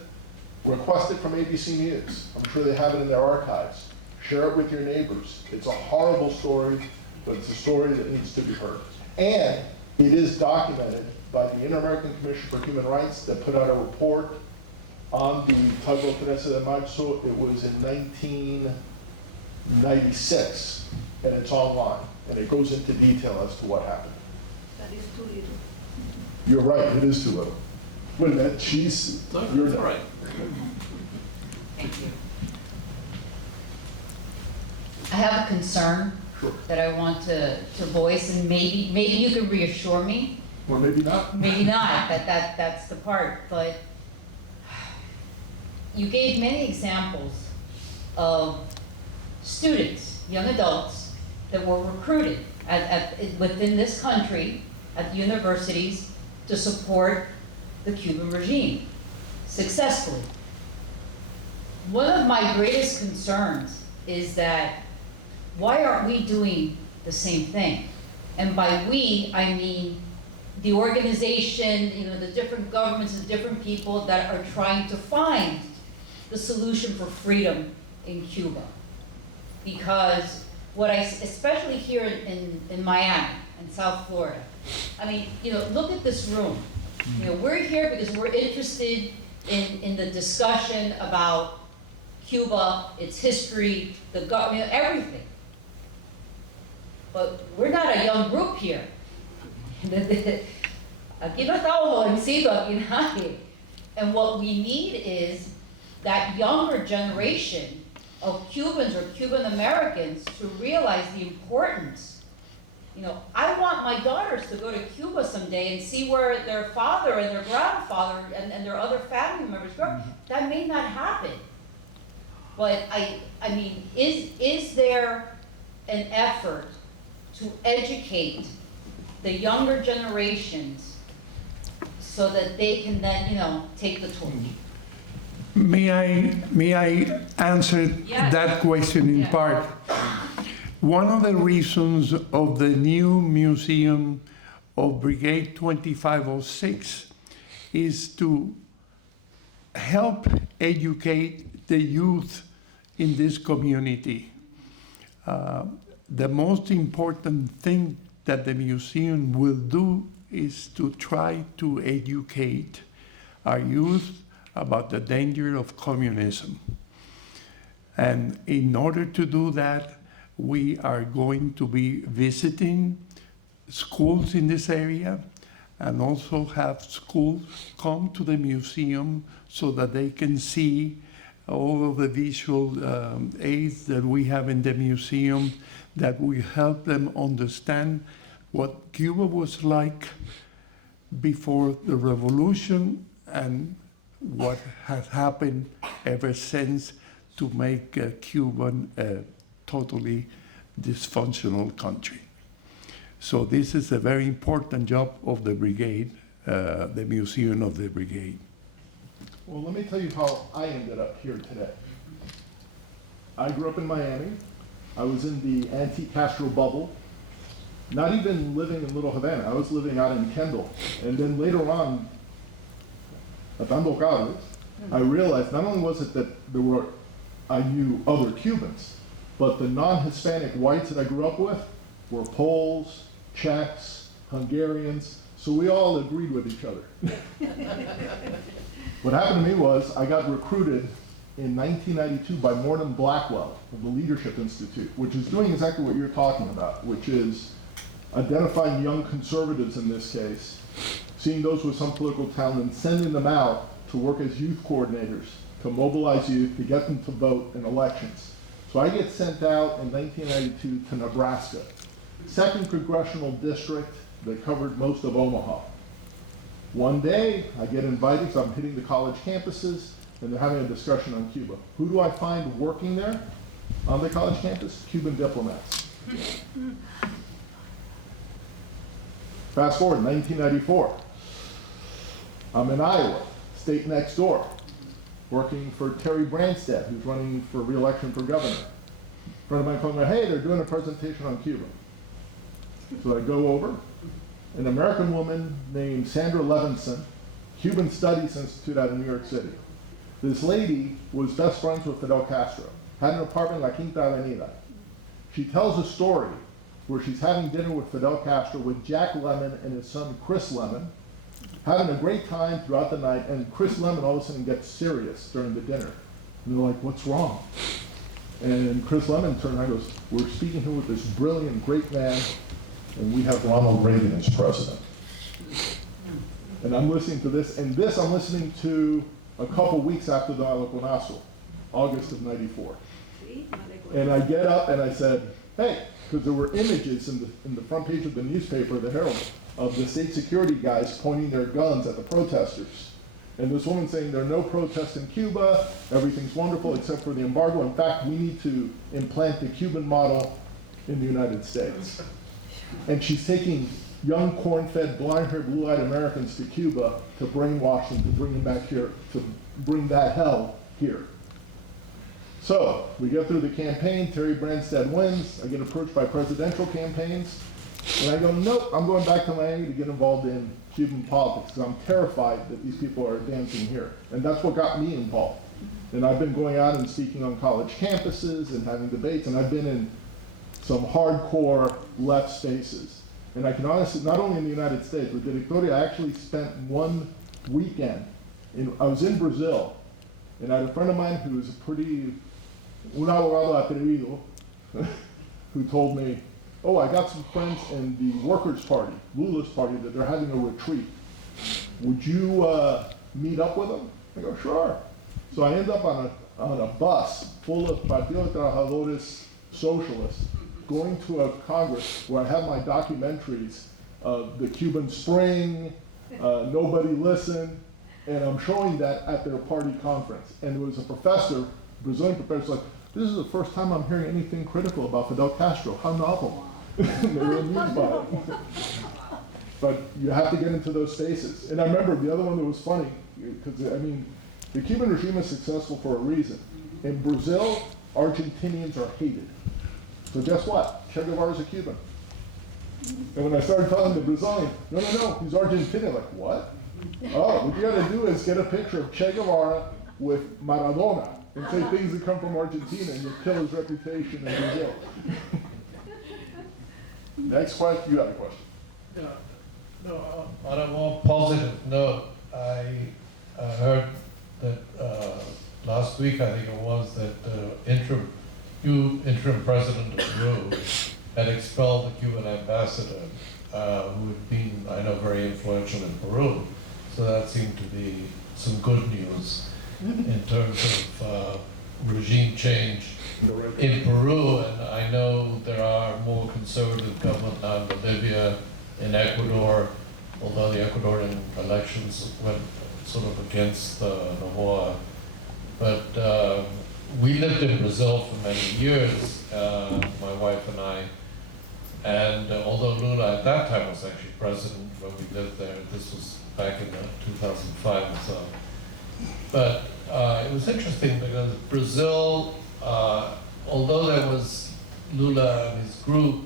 Request it from ABC News. I'm sure they have it in their archives. Share it with your neighbors. It's a horrible story, but it's a story that needs to be heard. And it is documented by the Inter-American Commission for Human Rights that put out a report On the tugboat 13 de Marzo, it was in 1996, and it's online, and it goes into detail as to what happened. That is too little. You're right, it is too little. Wait a minute, you're right. Thank you. I have a concern that I want to voice, and maybe you can reassure me. Or maybe not. Maybe not, that's the part, but you gave many examples of students, young adults, that were recruited within this country at the universities to support the Cuban regime successfully. One of my greatest concerns is that why aren't we doing the same thing? And by we, I mean the organization, the different governments, the different people that are trying to find the solution for freedom in Cuba. Because what especially here in Miami and South Florida, I mean, look at this room. We're here because we're interested in the discussion about Cuba, its history, the government, everything. But we're not a young group here. Aquí no estamos jovencitos, aquí nadie. And what we need is that younger generation of Cubans or Cuban Americans to realize the importance. I want my daughters to go to Cuba someday and see where their father and their grandfather and their other family members grew up. That may not happen. But I mean, is there an effort to educate the younger generations so that they can then, take the torch? May I answer that question in part? One of the reasons of the new museum of Brigade 2506 is to help educate the youth in this community. The most important thing that the museum will do is to try to educate our youth about the danger of communism. And in order to do that, we are going to be visiting schools in this area and also have schools come to the museum so that they can see all of the visual aids that we have in the museum that will help them understand what Cuba was like before the revolution and what has happened ever since to make Cuba a totally dysfunctional country. So this is a very important job of the brigade, the Museum of the Brigade. Well, let me tell you how I ended up here today. I grew up in Miami. I was in the anti-Castro bubble, not even living in Little Havana. I was living out in Kendall. And then later on, atando cabos, I realized not only was it that I knew other Cubans, but the non-Hispanic whites that I grew up with were Poles, Czechs, Hungarians, so we all agreed with each other. What happened to me was I got recruited in 1992 by Morton Blackwell of the Leadership Institute, which is doing exactly what you're talking about, which is identifying young conservatives in this case, seeing those with some political talent and sending them out to work as youth coordinators, to mobilize youth, to get them to vote in elections. So I get sent out in 1992 to Nebraska, 2nd Congressional District that covered most of Omaha. One day, I get invited because I'm hitting the college campuses, and they're having a discussion on Cuba. Who do I find working there on the college campus? Cuban diplomats. Fast forward, 1994. I'm in Iowa, state next door, working for Terry Branstad, who's running for re-election for governor. A friend of mine told me, hey, they're doing a presentation on Cuba. So I go over. An American woman named Sandra Levinson, Cuban Studies Institute out of New York City. This lady was best friends with Fidel Castro, had an apartment in La Quinta Avenida. She tells a story where she's having dinner with Fidel Castro with Jack Lemmon and his son Chris Lemmon, having a great time throughout the night, and Chris Lemon all of a sudden gets serious during the dinner. And they're like, what's wrong? And Chris Lemon turned around and goes, we're speaking here with this brilliant, great man, and we have Ronald Reagan as president. And I'm listening to this, and this I'm listening to a couple weeks after the Maleconazo, August of '94. And I get up and I said, hey, because there were images in the front page of the newspaper, the Herald, of the state security guys pointing their guns at the protesters. And this woman saying there are no protests in Cuba, everything's wonderful except for the embargo. In fact, we need to implant the Cuban model in the United States. And she's taking young, corn-fed, blind-haired, blue-eyed Americans to Cuba to brainwash them, to bring them back here, to bring that hell here. So we get through the campaign, Terry Branstad wins, I get approached by presidential campaigns, and I go, nope, I'm going back to Miami to get involved in Cuban politics, because I'm terrified that these people are advancing here. And that's what got me involved. And I've been going out and speaking on college campuses and having debates, and I've been in some hardcore left spaces. And I can honestly, not only in the United States, with Directorio, I actually spent one weekend, I was in Brazil, and I had a friend of mine who was un abogado atrevido, who told me, oh, I got some friends in the Workers' Party, Lula's party, that they're having a retreat. Would you meet up with them? I go, sure. So I end up on a bus full of Partido de Trabajadores socialists going to a Congress where I have my documentaries of the Cuban Spring, Nobody Listened, and I'm showing that at their party conference. And there was a professor, Brazilian professor, like, this is the first time I'm hearing anything critical about Fidel Castro. How novel. They were amused by it. But you have to get into those spaces. And I remember the other one that was funny, because I mean, the Cuban regime is successful for a reason. In Brazil, Argentinians are hated. So guess what? Che Guevara's a Cuban. And when I started telling the Brazilian, no, he's Argentinian. Like, what? Oh, what you gotta do is get a picture of Che Guevara with Maradona and say things that come from Argentina, and you'll kill his reputation in Brazil. Next question, you have a question. No, on a more positive note, I heard that last week, I think it was, that interim president of Peru had expelled the Cuban ambassador, who had been, I know, very influential in Peru. So that seemed to be some good news in terms of regime change in Peru. And I know there are more conservative government now in Bolivia, in Ecuador, although the Ecuadorian elections went sort of against Noboa. But we lived in Brazil for many years, my wife and I. And although Lula at that time was actually president when we lived there, this was back in 2005 and so on. But it was interesting because Brazil, although there was Lula and his group,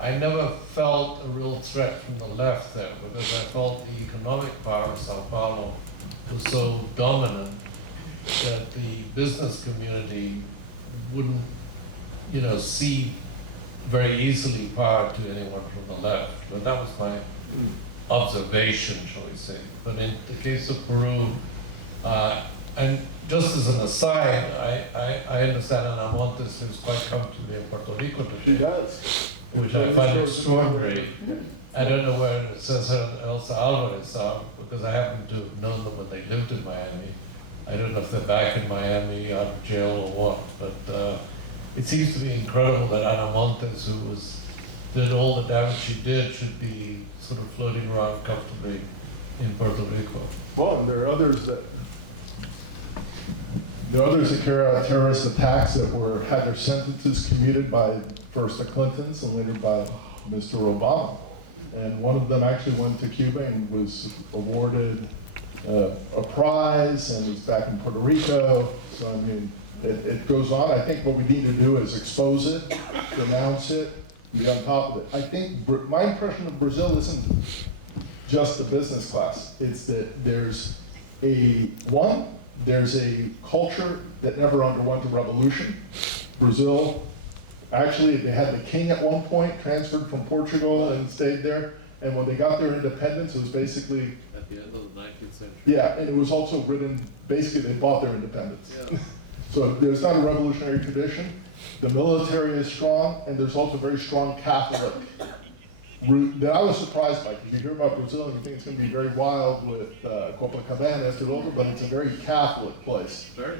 I never felt a real threat from the left there, because I felt the economic power of Sao Paulo was so dominant that the business community wouldn't, cede very easily power to anyone from the left. But that was my observation, shall we say. But in the case of Peru, and just as an aside, I understand Ana Montes is quite comfortably in Puerto Rico today. She does. Which I find extraordinary. I don't know where Cesar and Elsa Alvarez are, because I happen to have known them when they lived in Miami. I don't know if they're back in Miami, out of jail or what, but it seems to be incredible that Ana Montes, who did all the damage she did, should be sort of floating around comfortably in Puerto Rico. Well, and there are others that carry out terrorist attacks that had their sentences commuted by first the Clintons and later by Mr. Obama. And one of them actually went to Cuba and was awarded a prize and is back in Puerto Rico. So, I mean, it goes on. I think what we need to do is expose it, denounce it, be on top of it. I think my impression of Brazil isn't just the business class. It's that there's a culture that never underwent a revolution. Brazil, actually, they had the king at one point, transferred from Portugal and stayed there. And when they got their independence, it was basically the end of the 19th century. Yeah, and it was also written, basically they bought their independence. Yeah. So there's not a revolutionary tradition. The military is strong, and there's also very strong Catholic root that I was surprised by. Because you hear about Brazil and you think it's going to be very wild with Copacabana, after over, but it's a very Catholic place. Very.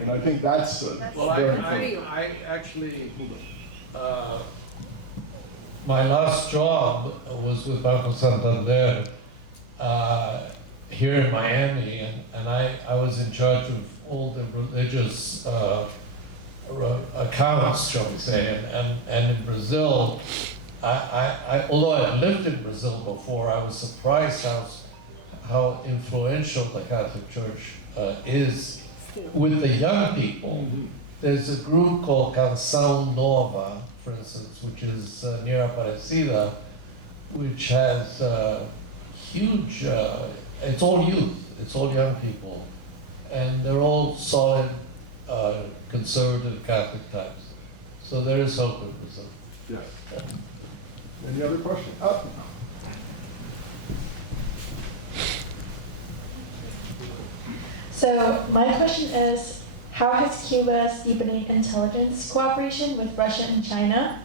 And I think that's Well, very I actually, my last job was with Banco Santander here in Miami, and I was in charge of all the religious accounts, shall we say, and in Brazil, although I lived in Brazil before, I was surprised how influential the Catholic Church is with the young people. There's a group called Canção Nova, for instance, which is near Aparecida, which has huge, it's all youth, it's all young people, and they're all solid, conservative Catholic types. So there is hope in Brazil. Yes. Any other questions? So my question is, how has Cuba's deepening intelligence cooperation with Russia and China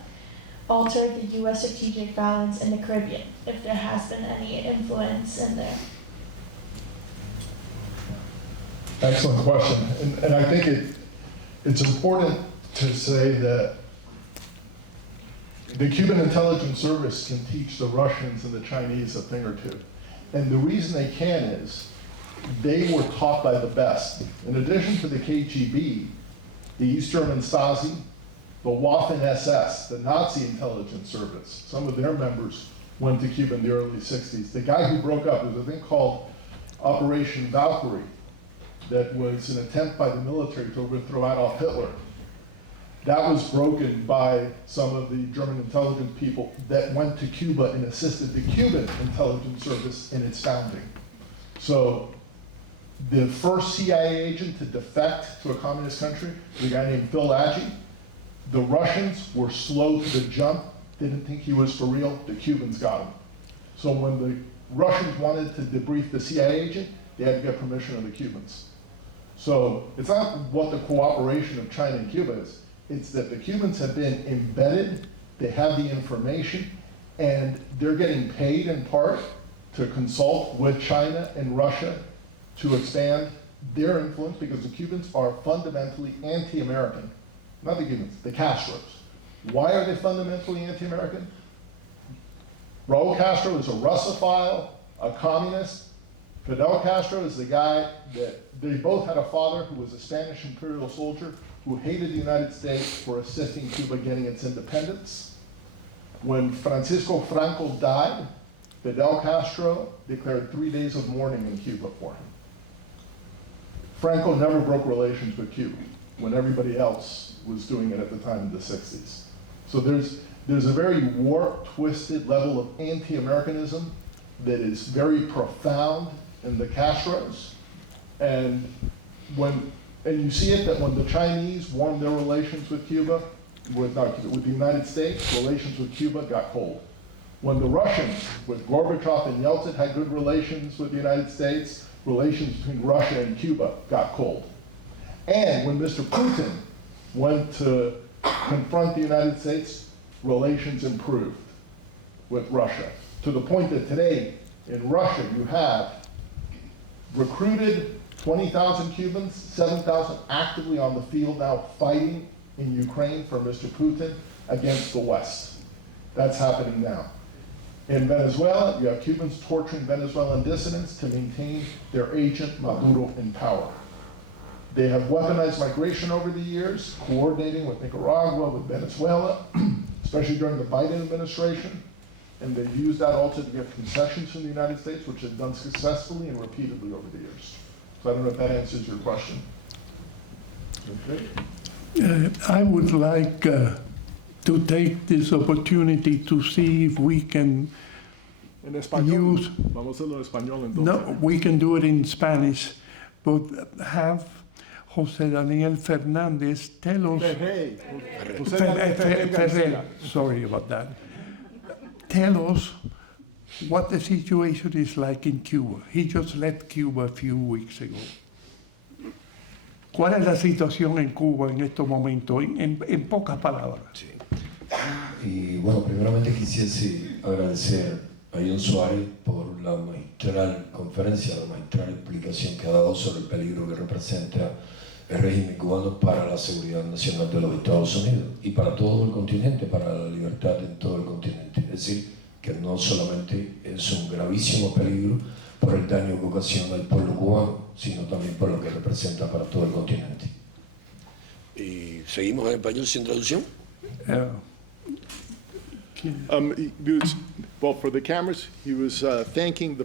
altered the U.S. strategic balance in the Caribbean, if there has been any influence in there? Excellent question. And I think it's important to say that the Cuban intelligence service can teach the Russians and the Chinese a thing or two. And the reason they can is they were taught by the best. In addition to the KGB, the East German Stasi, the Waffen-SS, the Nazi intelligence service, some of their members went to Cuba in the early 60s. The guy who broke up, there was a thing called Operation Valkyrie that was an attempt by the military to overthrow Adolf Hitler. That was broken by some of the German intelligence people that went to Cuba and assisted the Cuban intelligence service in its founding. So the first CIA agent to defect to a communist country was a guy named Phil Agee. The Russians were slow to the jump, didn't think he was for real. The Cubans got him. So when the Russians wanted to debrief the CIA agent, they had to get permission of the Cubans. So it's not what the cooperation of China and Cuba is. It's that the Cubans have been embedded, they have the information, and they're getting paid in part to consult with China and Russia to expand their influence, because the Cubans are fundamentally anti-American. Not the Cubans, the Castros. Why are they fundamentally anti-American? Raul Castro is a Russophile, a communist. Fidel Castro is the guy that they both had a father who was a Spanish imperial soldier who hated the United States for assisting Cuba getting its independence. When Francisco Franco died, Fidel Castro declared 3 days of mourning in Cuba for him. Franco never broke relations with Cuba when everybody else was doing it at the time in the 60s. So there's a very warped, twisted level of anti-Americanism that is very profound in the Castros. And you see it that when the Chinese warmed their relations with Cuba, with the United States, relations with Cuba got cold. When the Russians, with Gorbachev and Yeltsin, had good relations with the United States, relations between Russia and Cuba got cold. And when Mr. Putin went to confront the United States, relations improved with Russia, to the point that today in Russia you have recruited 20,000 Cubans, 7,000 actively on the field now fighting in Ukraine for Mr. Putin against the West. That's happening now. In Venezuela, you have Cubans torturing Venezuelan dissidents to maintain their agent Maduro in power. They have weaponized migration over the years, coordinating with Nicaragua, with Venezuela, especially during the Biden administration. And they've used that also to get concessions from the United States, which they've done successfully and repeatedly over the years. So I don't know if that answers your question. Okay. I would like to take this opportunity to see if we can En español. Vamos a hacerlo en español entonces. No, we can do it in Spanish, but have José Daniel Fernández tell us. Ferrer. Sorry about that. Tell us what the situation is like in Cuba. He just left Cuba a few weeks ago. ¿Cuál es la situación en Cuba en estos momentos? En pocas palabras. Sí. Y bueno, primeramente quisiese agradecer a John Suárez por la magistral conferencia, la magistral explicación que ha dado sobre el peligro que representa el régimen cubano para la seguridad nacional de los Estados Unidos y para todo el continente, para la libertad en todo el continente. Es decir, que no solamente es un gravísimo peligro por el daño que ocasiona al pueblo cubano, sino también por lo que representa para todo el continente. ¿Y seguimos en español sin traducción? Well, for the cameras, he was thanking the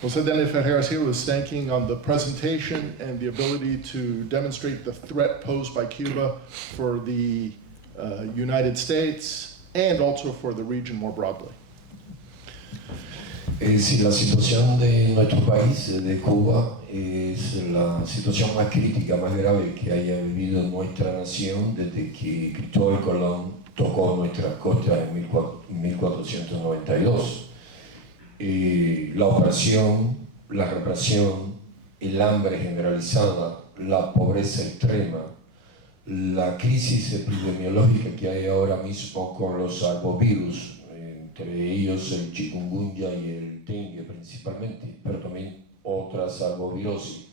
José Daniel Ferreras here was thanking on the presentation and the ability to demonstrate the threat posed by Cuba for the United States and also for the region more broadly. Sí, la situación de nuestro país, de Cuba, es la situación más crítica, más grave que haya vivido nuestra nación desde que Cristóbal Colón tocó nuestras costas en 1492. La opresión, la represión, el hambre generalizada, la pobreza extrema, la crisis epidemiológica que hay ahora mismo con los arbovirus, entre ellos el chikungunya y el dengue principalmente, pero también otras arbovirosis,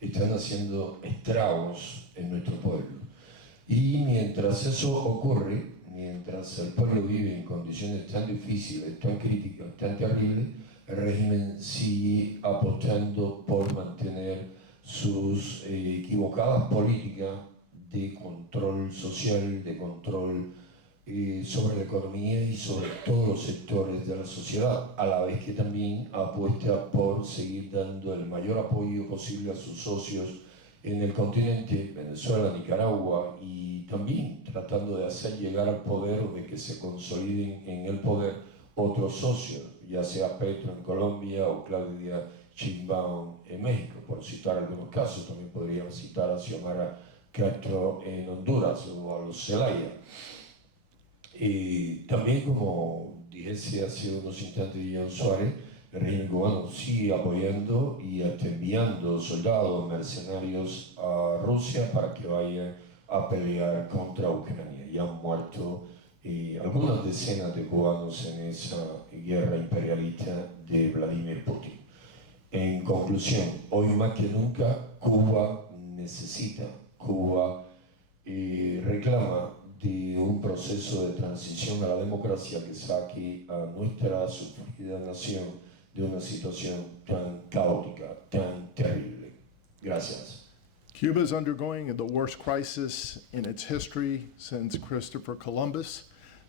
están haciendo estragos en nuestro pueblo. Y mientras eso ocurre, mientras el pueblo vive en condiciones tan difíciles, tan críticas, tan terribles, el régimen sigue apostando por mantener sus equivocadas políticas de control social, de control sobre la economía y sobre todos los sectores de la sociedad, a la vez que también apuesta por seguir dando el mayor apoyo posible a sus socios en el continente, Venezuela, Nicaragua, y también tratando de hacer llegar al poder o de que se consoliden en el poder otros socios, ya sea Petro en Colombia o Claudia Sheinbaum en México, por citar algunos casos. También podríamos citar a Xiomara Castro en Honduras o a los Zelaya. Y también, como dijese hace unos instantes John Suárez, el régimen cubano sigue apoyando y hasta enviando soldados mercenarios a Rusia para que vayan a pelear contra Ucrania. Ya han muerto algunas decenas de cubanos en esa guerra imperialista de Vladimir Putin. En conclusión, hoy más que nunca Cuba necesita, Cuba reclama de un proceso de transición a la democracia que saque a nuestra sufrida nación de una situación tan caótica, tan terrible. Gracias. Cuba is undergoing the worst crisis in its history since Christopher Columbus.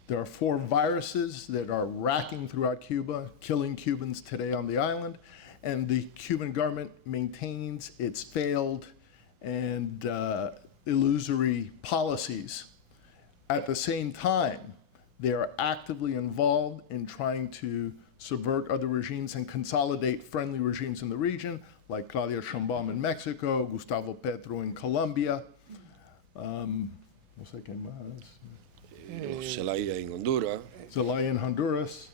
There are 4 viruses that are racking throughout Cuba, killing Cubans today on the island, and the Cuban government maintains its failed and illusory policies. At the same time, they are actively involved in trying to subvert other regimes and consolidate friendly regimes in the region, like Claudia Sheinbaum in Mexico, Gustavo Petro in Colombia. No sé qué más. Zelaya en Honduras. Zelaya in Honduras.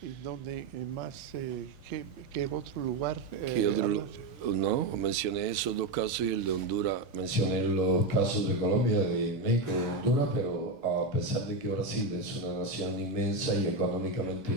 ¿Y dónde más? ¿Qué otro lugar? No, mencioné esos 2 casos y el de Honduras. Mencioné los casos de Colombia, de México, de Honduras, pero a pesar de que Brasil es una nación inmensa y económicamente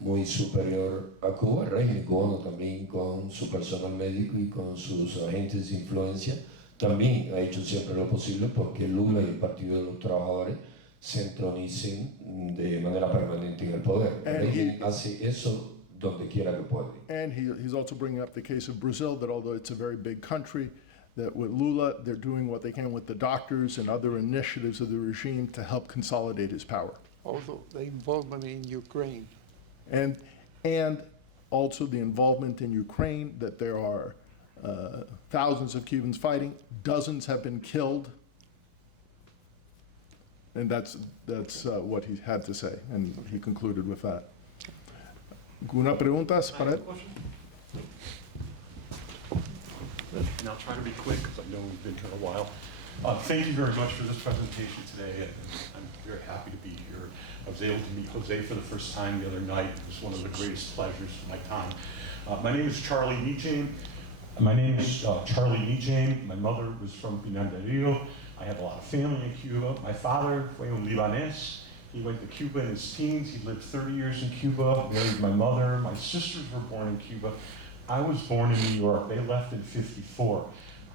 muy superior a Cuba, el régimen cubano también con su personal médico y con sus agentes de influencia también ha hecho siempre lo posible porque Lula y el Partido de los Trabajadores se entronicen de manera permanente en el poder. El régimen hace eso donde quiera que puede. And he's also bringing up the case of Brazil, that although it's a very big country, that with Lula, they're doing what they can with the doctors and other initiatives of the regime to help consolidate his power. Also, the involvement in Ukraine. And also the involvement in Ukraine, that there are thousands of Cubans fighting, dozens have been killed. And that's what he had to say, and he concluded with that. ¿Alguna preguntas para él? And I'll try to be quick because I know we've been here a while. Thank you very much for this presentation today. I'm very happy to be here. I was able to meet Jose for the first time the other night. It was one of the greatest pleasures of my time. My name is Charlie Nijame. My mother was from Pinar del Rio. I have a lot of family in Cuba. My father fue un Libanés. He went to Cuba in his teens. He lived 30 years in Cuba, married my mother. My sisters were born in Cuba. I was born in New York. They left in '54.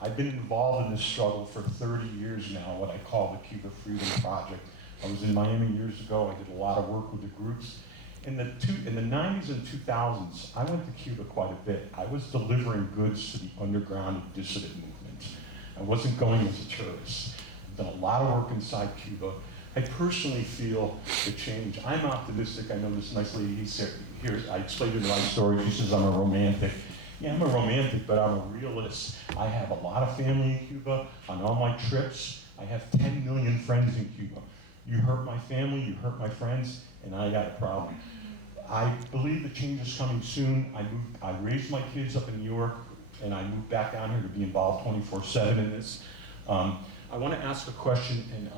I've been involved in this struggle for 30 years now, what I call the Cuba Freedom Project. I was in Miami years ago. I did a lot of work with the groups. In the 90s and 2000s, I went to Cuba quite a bit. I was delivering goods to the underground dissident movement. I wasn't going as a tourist. I've done a lot of work inside Cuba. I personally feel the change. I'm optimistic. I know this nice lady here, I explained in my story, she says I'm a romantic. Yeah, I'm a romantic, but I'm a realist. I have a lot of family in Cuba. On all my trips, I have 10 million friends in Cuba. You hurt my family, you hurt my friends, and I got a problem. I believe the change is coming soon. I raised my kids up in New York, and I moved back down here to be involved 24/7 in this. I want to ask a question, and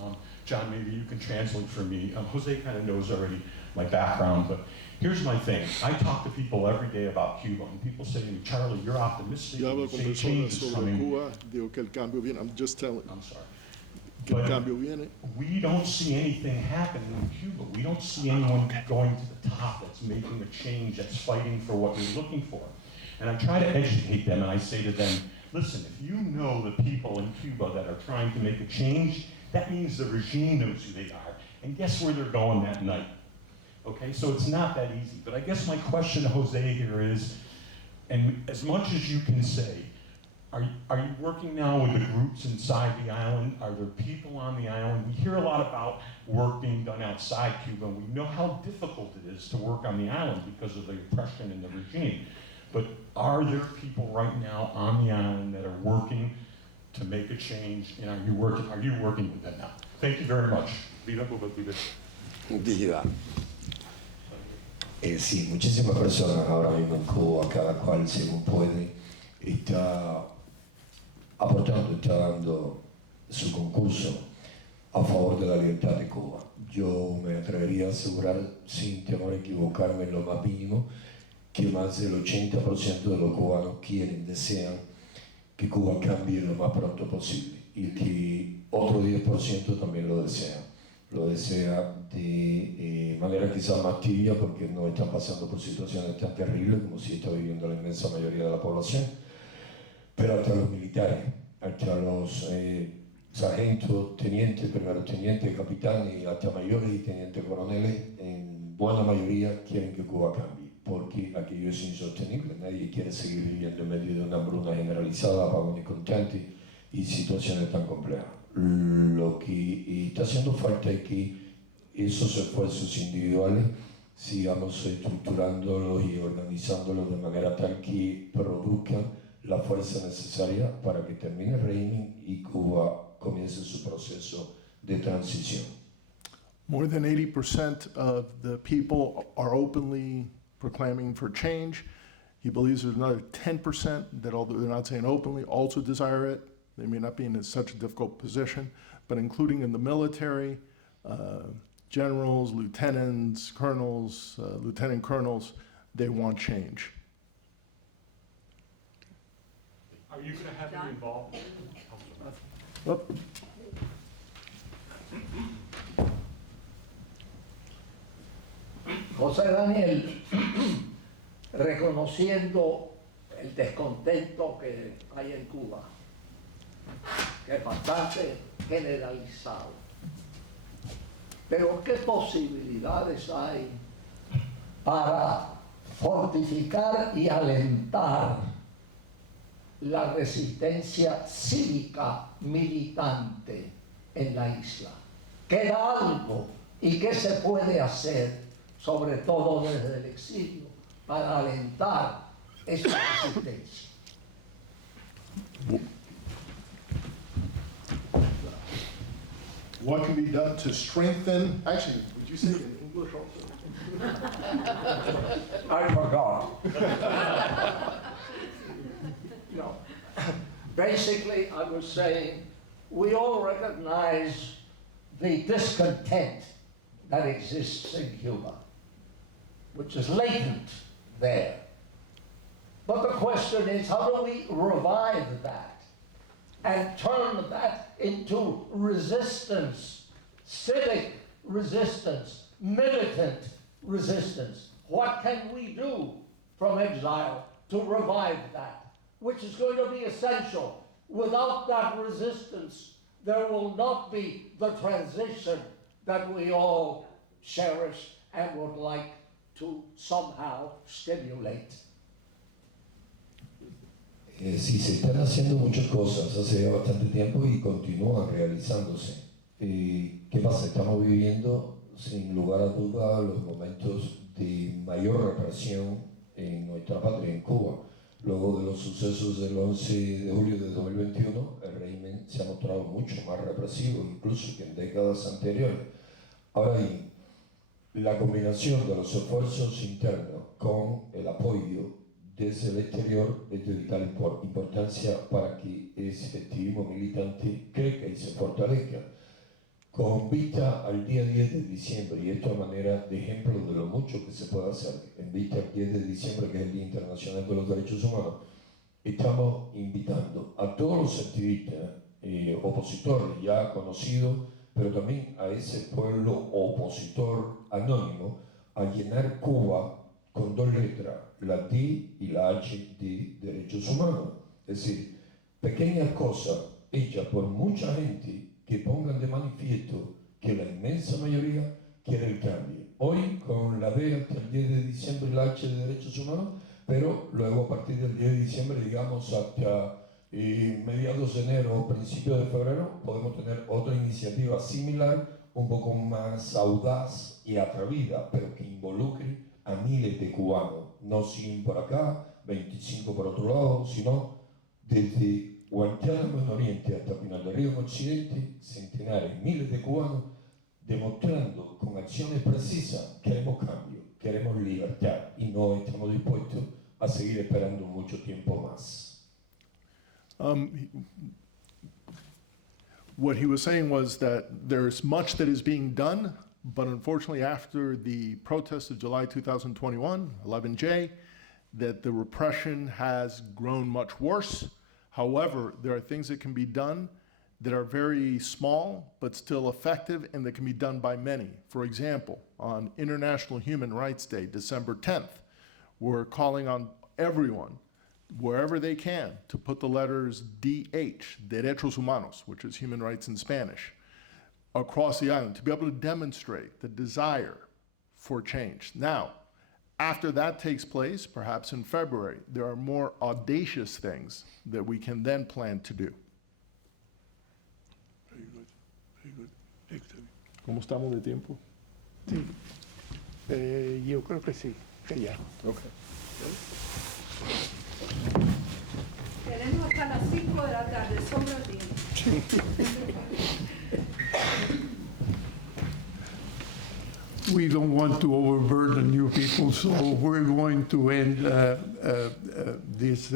John, maybe you can translate for me. Jose kind of knows already my background, but here's my thing. I talk to people every day about Cuba, and people say to me, Charlie, you're optimistic. Yo hablo You con say personas change is sobre coming. Cuba, digo que el cambio viene. I'm just telling. I'm sorry. Que el But cambio viene. we don't see anything happening in Cuba. We don't see anyone going to the top that's making a change, that's fighting for what they're looking for. And I try to educate them, and I say to them, listen, if you know the people in Cuba that are trying to make a change, that means the regime knows who they are. And guess where they're going that night? Okay, so it's not that easy. But I guess my question to Jose here is, and as much as you can say, are you working now with the groups inside the island? Are there people on the island? We hear a lot about work being done outside Cuba, and we know how difficult it is to work on the island because of the oppression and the regime. But are there people right now on the island that are working to make a change, and are you working with them now? Thank you very much. Viva Cuba, viva. Viva. Sí, muchísimas personas ahora mismo en Cuba, cada cual según puede, está aportando, está dando su concurso a favor de la libertad de Cuba. Yo me atrevería a asegurar, sin temor a equivocarme en lo más mínimo, que más del 80% de los cubanos quieren, desean que Cuba cambie lo más pronto posible y que otro 10% también lo desea de manera quizás más tibia porque no están pasando por situaciones tan terribles como si está viviendo la inmensa mayoría de la población, pero hasta los militares, hasta los sargentos, tenientes, primeros tenientes, capitanes y hasta mayores y tenientes coroneles, en buena mayoría quieren que Cuba cambie, porque aquello es insostenible. Nadie quiere seguir viviendo en medio de una hambruna generalizada, apagones constantes y situaciones tan complejas. Lo que está haciendo falta es que esos esfuerzos individuales sigamos estructurándolos y organizándolos de manera tal que produzcan la fuerza necesaria para que termine el régimen y Cuba comience su proceso de transición. More than 80% of the people are openly proclaiming for change. He believes there's another 10% that, although they're not saying openly, also desire it. They may not be in such a difficult position, but including in the military, generals, lieutenants, colonels, lieutenant colonels, they want change. Are you going to have me involved? Oop. José Daniel, reconociendo el descontento que hay en Cuba, que es bastante generalizado, pero ¿qué posibilidades hay para fortificar y alentar la resistencia cívica militante en la isla? ¿Queda algo y qué se puede hacer, sobre todo desde el exilio, para alentar esa resistencia? What can be done to strengthen, actually, would you say it in English also? I forgot. No. Basically, I was saying, we all recognize the discontent that exists in Cuba, which is latent there. But the question is, how do we revive that and turn that into resistance, civic resistance, militant resistance? What can we do from exile to revive that, which is going to be essential? Without that resistance, there will not be the transition that we all cherish and would like to somehow stimulate. Sí, se están haciendo muchas cosas hace bastante tiempo y continúan realizándose. ¿Qué pasa? Estamos viviendo, sin lugar a duda, los momentos de mayor represión en nuestra patria, en Cuba. Luego de los sucesos del 11 de julio de 2021, el régimen se ha mostrado mucho más represivo, incluso que en décadas anteriores. Ahora bien, la combinación de los esfuerzos internos con el apoyo desde el exterior es de vital importancia para que ese activismo militante crezca y se fortalezca. Con vista al día 10 de diciembre, y esto a manera de ejemplo de lo mucho que se puede hacer, en vista al 10 de diciembre, que es el Día Internacional de los Derechos Humanos, estamos invitando a todos los activistas, opositores ya conocidos, pero también a ese pueblo opositor anónimo, a llenar Cuba con dos letras, la D y la H de derechos humanos. Es decir, pequeñas cosas hechas por mucha gente que pongan de manifiesto que la inmensa mayoría quiere el cambio. Hoy con la D hasta el 10 de diciembre y la H de derechos humanos, pero luego a partir del 10 de diciembre, digamos hasta mediados de enero o principios de febrero, podemos tener otra iniciativa similar, un poco más audaz y atrevida, pero que involucre a miles de cubanos, no 100 por acá, 25 por otro lado, sino desde Guantánamo en Oriente hasta Pinar del Río en Occidente, centenares, miles de cubanos, demostrando con acciones precisas: queremos cambio, queremos libertad y no estamos dispuestos a seguir esperando mucho tiempo más. What he was saying was that there's much that is being done, but unfortunately after the protests of July 2021, 11J, that the repression has grown much worse. However, there are things that can be done that are very small but still effective and that can be done by many. For example, on International Human Rights Day, December 10th, we're calling on everyone, wherever they can, to put the letters DH, Derechos Humanos, which is human rights in Spanish, across the island, to be able to demonstrate the desire for change. Now, after that takes place, perhaps in February, there are more audacious things that we can then plan to do. Very good, very good. Excellent. ¿Cómo estamos de tiempo? Sí. Yo creo que sí, que ya. Okay. Tenemos hasta las 5 de la tarde, sobra tiempo. We don't want to overburden you people, so we're going to end this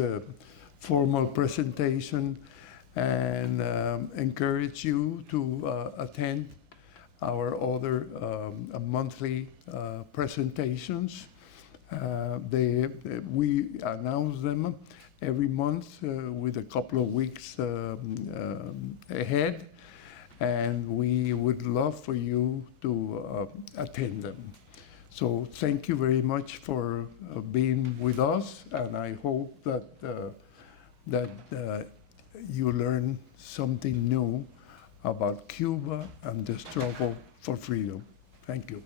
formal presentation and encourage you to attend our other monthly presentations. We announce them every month with a couple of weeks ahead, and we would love for you to attend them. So thank you very much for being with us, and I hope that you learn something new about Cuba and the struggle for freedom. Thank you.